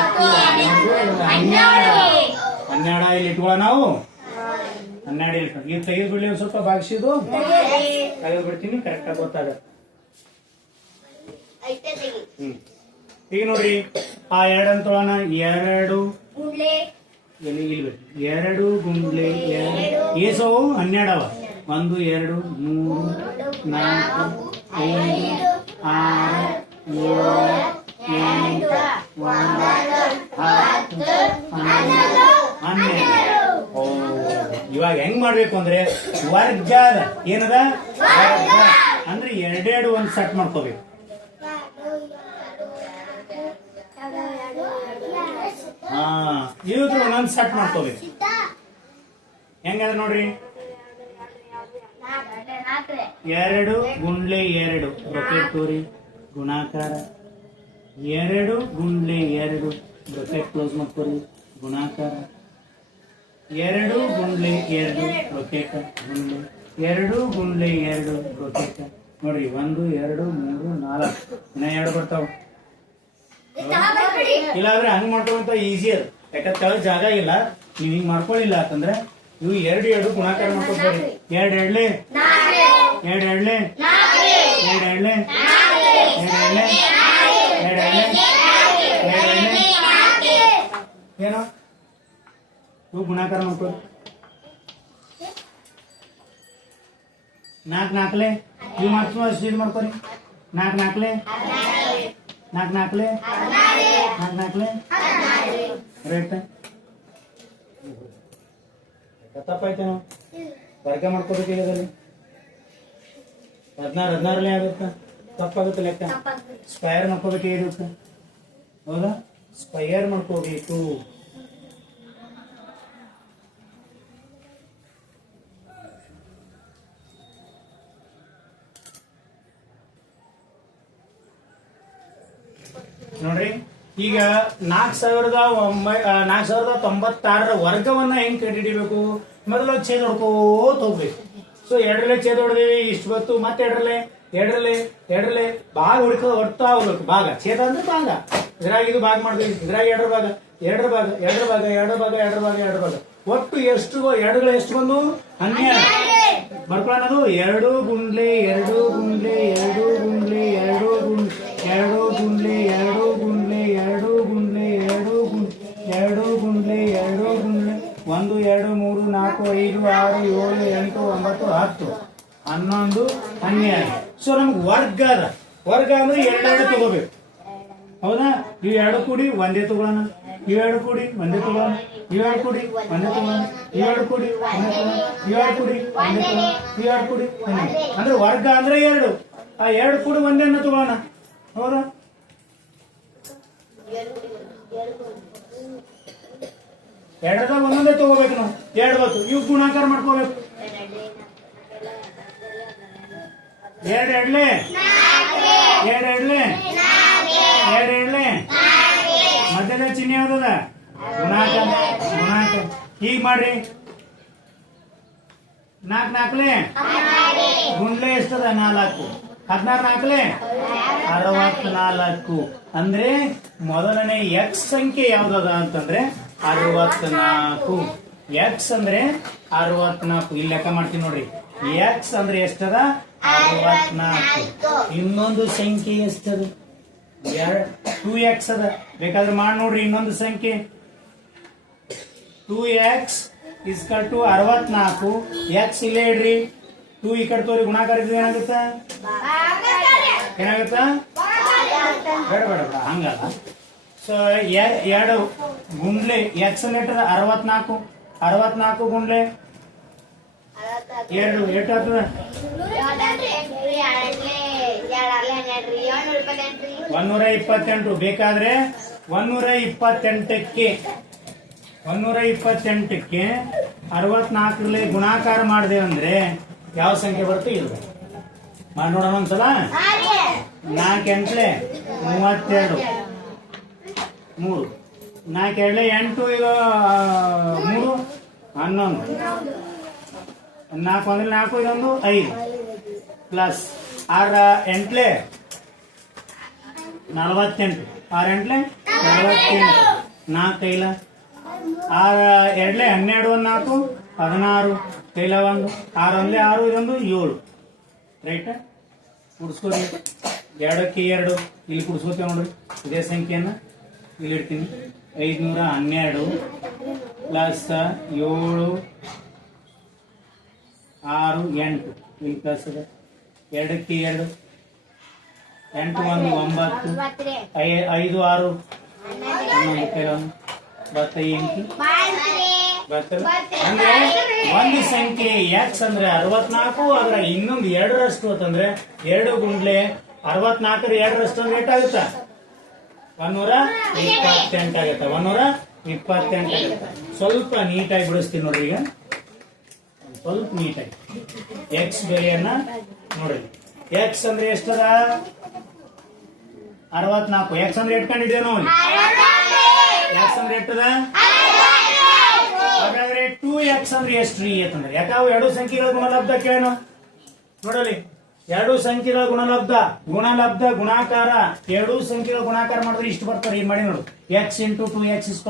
9 10 11 ಇಲ್ಲಿ ಇಟ್ಕೊಳ್ಳ ನಾವು 12 ಇಟ್ಕೊಂಡು ಈಗ ತೆಗೆದು ಬಿಡ್ಲಿ. ಒಂದ್ ಸ್ವಲ್ಪ ಭಾಗಿಸಿದು ತೆಗೆದು ಬಿಡ್ತೀನಿ, ಕರೆಕ್ಟ್ ಆಗಿ ಗೊತ್ತಾಗತ್ತೆ. ಈಗ ನೋಡ್ರಿ ಆ 2 ಅಂತೊಳನ 2 ಇಲ್ಲಿ ಬಿಟ್ಟು 2 ಗುಂಡ್ಲೆ 2 ಏಸವು 12 ಅವ 1 2 3 4 5 6 7 8 9 10 ಇವಾಗ ಹೆಂಗ್ ಮಾಡ್ಬೇಕು ಅಂದ್ರೆ ವರ್ಗ ಏನದ ವರ್ಗ ಅಂದ್ರೆ 2 ಒಂದ್ ಸೆಟ್ ಮಾಡ್ಕೋಬೇಕು. ಇವ್ರು ಒಂದೊಂದ್ ಸೆಟ್ ಮಾಡ್ಕೋಬೇಕು. ಹೆಂಗದ ನೋಡ್ರಿ 2 ಗುಂಡ್ಲೆ 2 ಬ್ರೊಕೆಟ್ ತೋರಿ ಗುಣಾಕಾರ 2 ಗುಂಡ್ಲೆ 2 ಬ್ರೊಕೆಟ್ ಕ್ಲೋಸ್ ಮಾಡ್ಕೋರಿ ಗುಣಾಕಾರ 2 ಗುಂಡ್ಲೆ 2 ಬ್ರೊಕೆಟ್ ಗುಂಡ್ಲೆ 2 ಗುಂಡ್ಲೆ 2 ಬ್ರೊಕೆಟ್ ನೋಡ್ರಿ 1 2 3 4 ಇನ್ನ 2 ಬರ್ತಾವ. ಇಲ್ಲಾಂದ್ರೆ ಹಂಗ್ ಮಾಡ್ಕೊಂತ ಈಸಿ ಅದ. ಯಾಕಂದ್ರೆ ತೆಳಗ್ ಜಾಗ ಇಲ್ಲ. ನೀವ್ ಹಿಂಗ್ ಮಾಡ್ಕೊಳ್ಳಿಲ್ಲ ಅಂತಂದ್ರೆ ಇವು 2 2 ಗುಣಾಕಾರ ಮಾಡ್ಕೊಳ್ತಾರೆ. 2 2 2 2 2 2 ಏನೋ ಇವು ಗುಣಾಕಾರ ಮಾಡ್ಕೊಳ್ಳಿ. 4 4 ಇವು ಮಾಡ್ಕೊ ಇದು ಮಾಡ್ಕೊರಿ 4 4 4 4 4 ರೈಟ್ ತಪ್ಪಾಯ್ತೇನೋ. ವರ್ಗ ಮಾಡ್ಕೋಬೇಕು ಇದರಲ್ಲಿ 16 16 ಆಗುತ್ತ ತಪ್ಪಾಗುತ್ತೆ ಲೆಕ್ಕ. ಸ್ಕ್ವಯರ್ ಮಾಡ್ಕೋಬೇಕು ಇದಕ್ಕೆ ಹೌದಾ? ಸ್ಕ್ವಯರ್ ಮಾಡ್ಕೋಬೇಕು. ನೋಡ್ರಿ ಈಗ 4096 ವರ್ಗವನ್ನ ಹೆಂಗ್ ಕಂಡುಹಿಡಿಬೇಕು? ಮೊದಲು ಛೇದ ಹೊಡ್ಕೋತ ಹೋಗ್ಬೇಕು. ಸೊ 2 ಛೇದ ಹೊಡೆದಿವಿ ಇಷ್ಟು ಗೊತ್ತು. ಮತ್ತೆ 2 ಭಾಗ ಹೊಡ್ತಾ ಹೋಗ್ಬೇಕು. ಭಾಗ ಛೇದ ಅಂದ್ರೆ ಭಾಗ. ಇದ್ರಾಗ ಇದು ಭಾಗ ಮಾಡ್ಬೇಕು. ಇದ್ರಾಗ 2 ಭಾಗ ಒಟ್ಟು ಎಷ್ಟು 2ಗಳು ಎಷ್ಟು ಬಂದು 12 ಬರ್ಕೊಳ್ಳೋದು. 2 ಗುಂಡ್ಲೆ 2 ಗುಂಡ್ಲೆ 2 ಗುಂಡ್ಲೆ 2 ಗುಂಡ್ಲೆ 2 ಗುಂಡ್ಲೆ 2 ಗುಂಡ್ಲೆ 2 ಗುಂಡ್ಲೆ 2 ಗುಂಡ್ಲೆ 2 ಗುಂಡ್ಲೆ 1 2 3 4 5 6 7 8 9 10 11 12. ಸೊ ನಮ್ಗೆ ವರ್ಗ ಅಂದ್ರೆ ಎರಡೆರಡು ತಗೋಬೇಕು. ಹೌದಾ? ಇವೆರಡು ಕೂಡಿ ಒಂದೇ ತಗೊಳ್ಳೋಣ, ಇವೆರಡು ಕೂಡಿ ಒಂದೇ ತಗೊಳ್ಳೋಣ, ಇವೆರಡು ಕೂಡಿ ಒಂದೇ ತಗೊಳ್ಳೋಣ, ಇವೆರಡು ಕೂಡಿ ಒಂದೇ ತಗೊಳ್ಳೋಣ, ಇವೆರಡು ಕೂಡಿ ಒಂದೇ ತಗೊಳ್ಳೋಣ, ಇವೆರಡು ಕೂಡಿ ಒಂದೇ. ಅಂದ್ರೆ ವರ್ಗ ಅಂದ್ರೆ ಎರಡು, ಆ ಎರಡು ಕೂಡಿ ಒಂದೇ ತಗೊಳ್ಳೋಣ. ಹೌದಾ? ಎರಡದಾಗ ಒಂದೊಂದೇ ತಗೋಬೇಕು ನಾವು. ಎರಡು ಬತ್ತು ಇವು ಗುಣಾಕಾರ ಮಾಡ್ಕೋಬೇಕು. ಎರಡೆರಡ್ಲೆ ಮಧ್ಯದ ಚಿಹ್ನೆ ಯಾವ್ದದ? ಗುಣಾಕಾರ. ಹೀಗ್ ಮಾಡ್ರಿ. 4 4 ಗುಂಡ್ಲೆ ಎಷ್ಟದ? 4. 16 4 64. ಅಂದ್ರೆ ಮೊದಲನೇ ಎಕ್ಸ್ ಸಂಖ್ಯೆ ಯಾವ್ದದ ಅಂತಂದ್ರೆ 64. ಎಕ್ಸ್ ಅಂದ್ರೆ 64. ಇಲ್ಲಿ ಲೆಕ್ಕ ಮಾಡ್ತೀನಿ ನೋಡ್ರಿ. ಎಕ್ಸ್ ಅಂದ್ರೆ ಎಷ್ಟದ? 64. ಇನ್ನೊಂದು ಸಂಖ್ಯೆ ಎಷ್ಟದ? 2x ಅದ. ಬೇಕಾದ್ರೆ ಮಾಡಿ ನೋಡ್ರಿ. ಇನ್ನೊಂದು ಸಂಖ್ಯೆ 2x = 64. ಎಕ್ಸ್ ಇಲ್ಲೇ ಇಡ್ರಿ. 2 ಈ ಕಡೆ ತೋರಿ ಗುಣಾಕಾರ ಇದ್ರೆ ಏನಾಗುತ್ತ? ಬೇಡ ಹಂಗಲ್ಲ. ಸೊ ಎರಡು ಗುಂಡ್ಲೆ ಎಕ್ಸ್ ಲೆಟರ್ 64. 64 ಗುಂಡ್ಲೆ 2 ಎಷ್ಟು ಆಗ್ತದ? 128. ಬೇಕಾದ್ರೆ 128ಕ್ಕೆ 64 ಗುಣಾಕಾರ ಮಾಡಿದೆ ಅಂದ್ರೆ ಯಾವ ಸಂಖ್ಯೆ ಬರುತ್ತೆ? ಇಲ್ಲ ಮಾಡಿ ನೋಡೋಣ ಒಂದ್ಸಲ. 4 8 32. 3 4 2 8 ಈಗ 3 11. 4 1 4 ಇದೊಂದು 5 ಪ್ಲಸ್ 6 8 48. 6 8 48. 4 ಕೈಲ 6 2 12 4 16 ಕೈಲ 1 6 1 6 ಇದೊಂದು 7. ರೈಟ್? ಕುಡಿಸ್ಕೊಡಿ. 2ಕ್ಕೆ 2 ಇಲ್ಲಿ ಕುಡಿಸ್ಕೋತೇವೆ ನೋಡ್ರಿ. ಇದೇ ಸಂಖ್ಯೆಯನ್ನ ಇಲ್ಲಿ ಇಡ್ತೀನಿ. 512 ಪ್ಲಸ್ 7 6 8 ಇಲ್ಲಿ ಪ್ಲಸ್ ಇದೆ. 2ಕ್ಕೆ 2 8 1 9 5 6 11 ಕೈಲ 28. ಅಂದ್ರೆ ಒಂದು ಸಂಖ್ಯೆ ಎಕ್ಸ್ ಅಂದ್ರೆ 64. ಅದ್ರ ಇನ್ನೊಂದು 2ರಷ್ಟು ಅಂತಂದ್ರೆ 2 ಗುಂಡ್ಲೆ 64 2ರಷ್ಟು ಅಂದ್ರೆ ಏಟಾಗುತ್ತ? 128 ಆಗುತ್ತೆ. 128 ಆಗುತ್ತೆ. ಸ್ವಲ್ಪ ನೀಟಾಗಿ ಬಿಡಿಸ್ತೀನಿ ನೋಡ್ರಿ. ಈಗ ಸ್ವಲ್ಪ ನೀಟಾಗಿ ಎಕ್ಸ್ ಬೆಲೆಯನ್ನ ನೋಡ್ರಿ. ಎಕ್ಸ್ ಅಂದ್ರೆ ಎಷ್ಟದ? 64. ಎಕ್ಸ್ ಅಂದ್ರೆ ಎಟ್ಕೊಂಡು ಹಿಡಿಯೋ ನೋಡಿ. ಎಕ್ಸ್ ಅಂದ್ರೆ ಎಷ್ಟದ? ಹಾಗಾದ್ರೆ 2x ಅಂದ್ರೆ ಎಷ್ಟ್ರಿ ಅಂತಂದ್ರೆ? ಯಾಕಾವು ಎರಡು ಸಂಖ್ಯೆಗಳ ಗುಣಲಬ್ಧ ಕೇಳೋಣ ನೋಡಲಿ. ಎರಡು ಸಂಖ್ಯೆಗಳ ಗುಣಲಬ್ಧ ಗುಣಾಕಾರ. ಎರಡು ಸಂಖ್ಯೆಗಳ ಗುಣಾಕಾರ ಮಾಡಿದ್ರೆ ಇಷ್ಟು ಬರ್ತಾರೆ. ಈಗ ಮಾಡಿ ನೋಡು. x × 2x =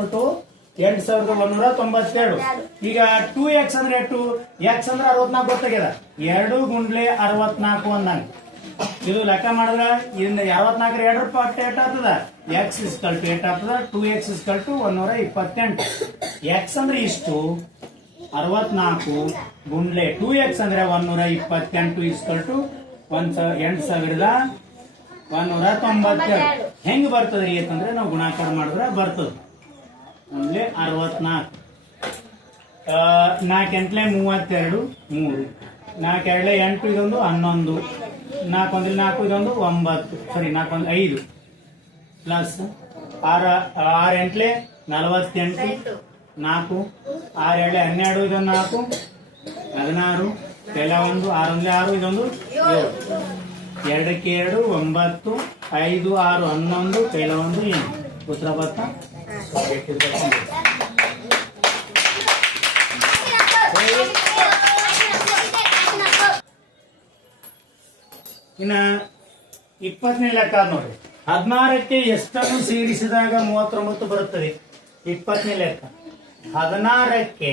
8192. ಈಗ 2x ಅಂದ್ರೆ ಎಷ್ಟು? x ಅಂದ್ರೆ 64 ಗೊತ್ತಾಗ್ಯದ. 2 ಗುಂಡ್ಲೆ 64 ಅಂದಂಗ. ಇದು ಲೆಕ್ಕ ಮಾಡಿದ್ರ ಇದರಿಂದ 64 2 ಪಟ್ಟು ಏಟಾಗ್ತದ? x = ಏಟಾಗ್ತದ? 2x = 128. x ಅಂದ್ರೆ ಇಷ್ಟು 64 ಗುಂಡ್ಲೆ 2x ಅಂದ್ರೆ 128 = 8192. ಹೆಂಗ್ ಬರ್ತದ್ರಿ ಅಂತಂದ್ರೆ ನಾವು ಗುಣಾಕಾರ ಮಾಡಿದ್ರೆ ಬರ್ತದ. ಗುಂಡ್ಲೆ 64. 4 8 32 3. 4 2 8 ಇದೊಂದು 11. 4 1 4 ಇದೊಂದು 9. ಸಾರಿ 4 1 5 ಪ್ಲಸ್ 6 8 48. 4 6 2 12 ಇದೊಂದು 4 16 ಕೆಲ 1 6 1 6 ಇದೊಂದು 7. 2ಕ್ಕೆ 2 9 5 6 11 ಕೆಲ 1 8. ಉತ್ತರ ಬರ್ತಾ ಇನ್ನ 20ನೇ ಲೆಕ್ಕ ನೋಡ್ರಿ. 16ಕ್ಕೆ ಎಷ್ಟನ್ನು ಸೇರಿಸಿದಾಗ 39 ಬರುತ್ತದೆ? 20ನೇ ಲೆಕ್ಕ. 16ಕ್ಕೆ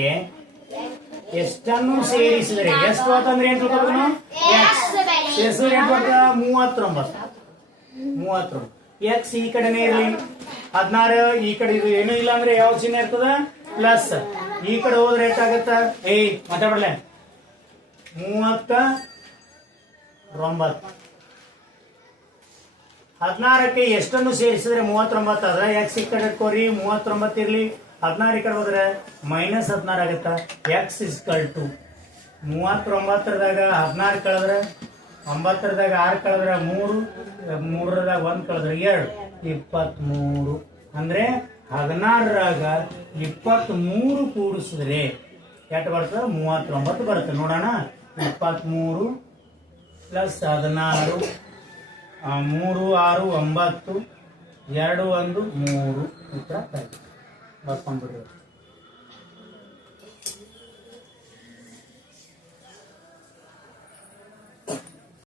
ಎಷ್ಟನ್ನು ಸೇರಿಸಿದರೆ ಎಷ್ಟು ಅಂತಂದ್ರೆ ಏನ್ ತಿಳ್ಕೊಬೇಕು ನಾವು? ಸೇರಿಸಿದ್ರೆ ಎಷ್ಟು ಬರ್ತದ? 39. ಎಕ್ಸ್ ಈ ಕಡೆನೇ ಇರಲಿ. 16 ಈ ಕಡೆ ಇದು ಏನೂ ಇಲ್ಲ ಅಂದ್ರೆ ಯಾವ ಚಿಹ್ನೆ ಇರ್ತದ? ಪ್ಲಸ್. ಈ ಕಡೆ ಹೋದ್ರೆ ಎಷ್ಟಾಗತ್ತ? ಮಾತಾಡಲ್ಲ. 30 9. 16ಕ್ಕೆ ಎಷ್ಟನ್ನು ಸೇರಿಸಿದ್ರೆ 39 ಅದ. ಎಕ್ಸ್ ಈ ಕಡೆ ಇಟ್ಕೋರಿ, 39 ಇರ್ಲಿ. 16 ಈ ಕಡೆ ಹೋದ್ರೆ -16 ಆಗತ್ತ. ಎಕ್ಸ್ ಇಸ್ಕಲ್ ಟು 39ರದಾಗ 16 ಕಳೆದ್ರೆ 9ರದಾಗ 6 ಕಳೆದ್ರೆ 3, 3ರದಾಗ 1 ಕಳೆದ್ರೆ 2, 23. ಅಂದ್ರೆ 16ರಾಗ 23 ಕೂಡಿಸಿದ್ರೆ ಎಷ್ಟು ಬರ್ತದೆ? 39 ಬರುತ್ತೆ. ನೋಡೋಣ. 23 ಪ್ಲಸ್ 16, 3, 6, 9, 2, 1, 3 ಉತ್ತರ ಬರ್ಕೊಂಡ್ಬಿಡ್ರಿ.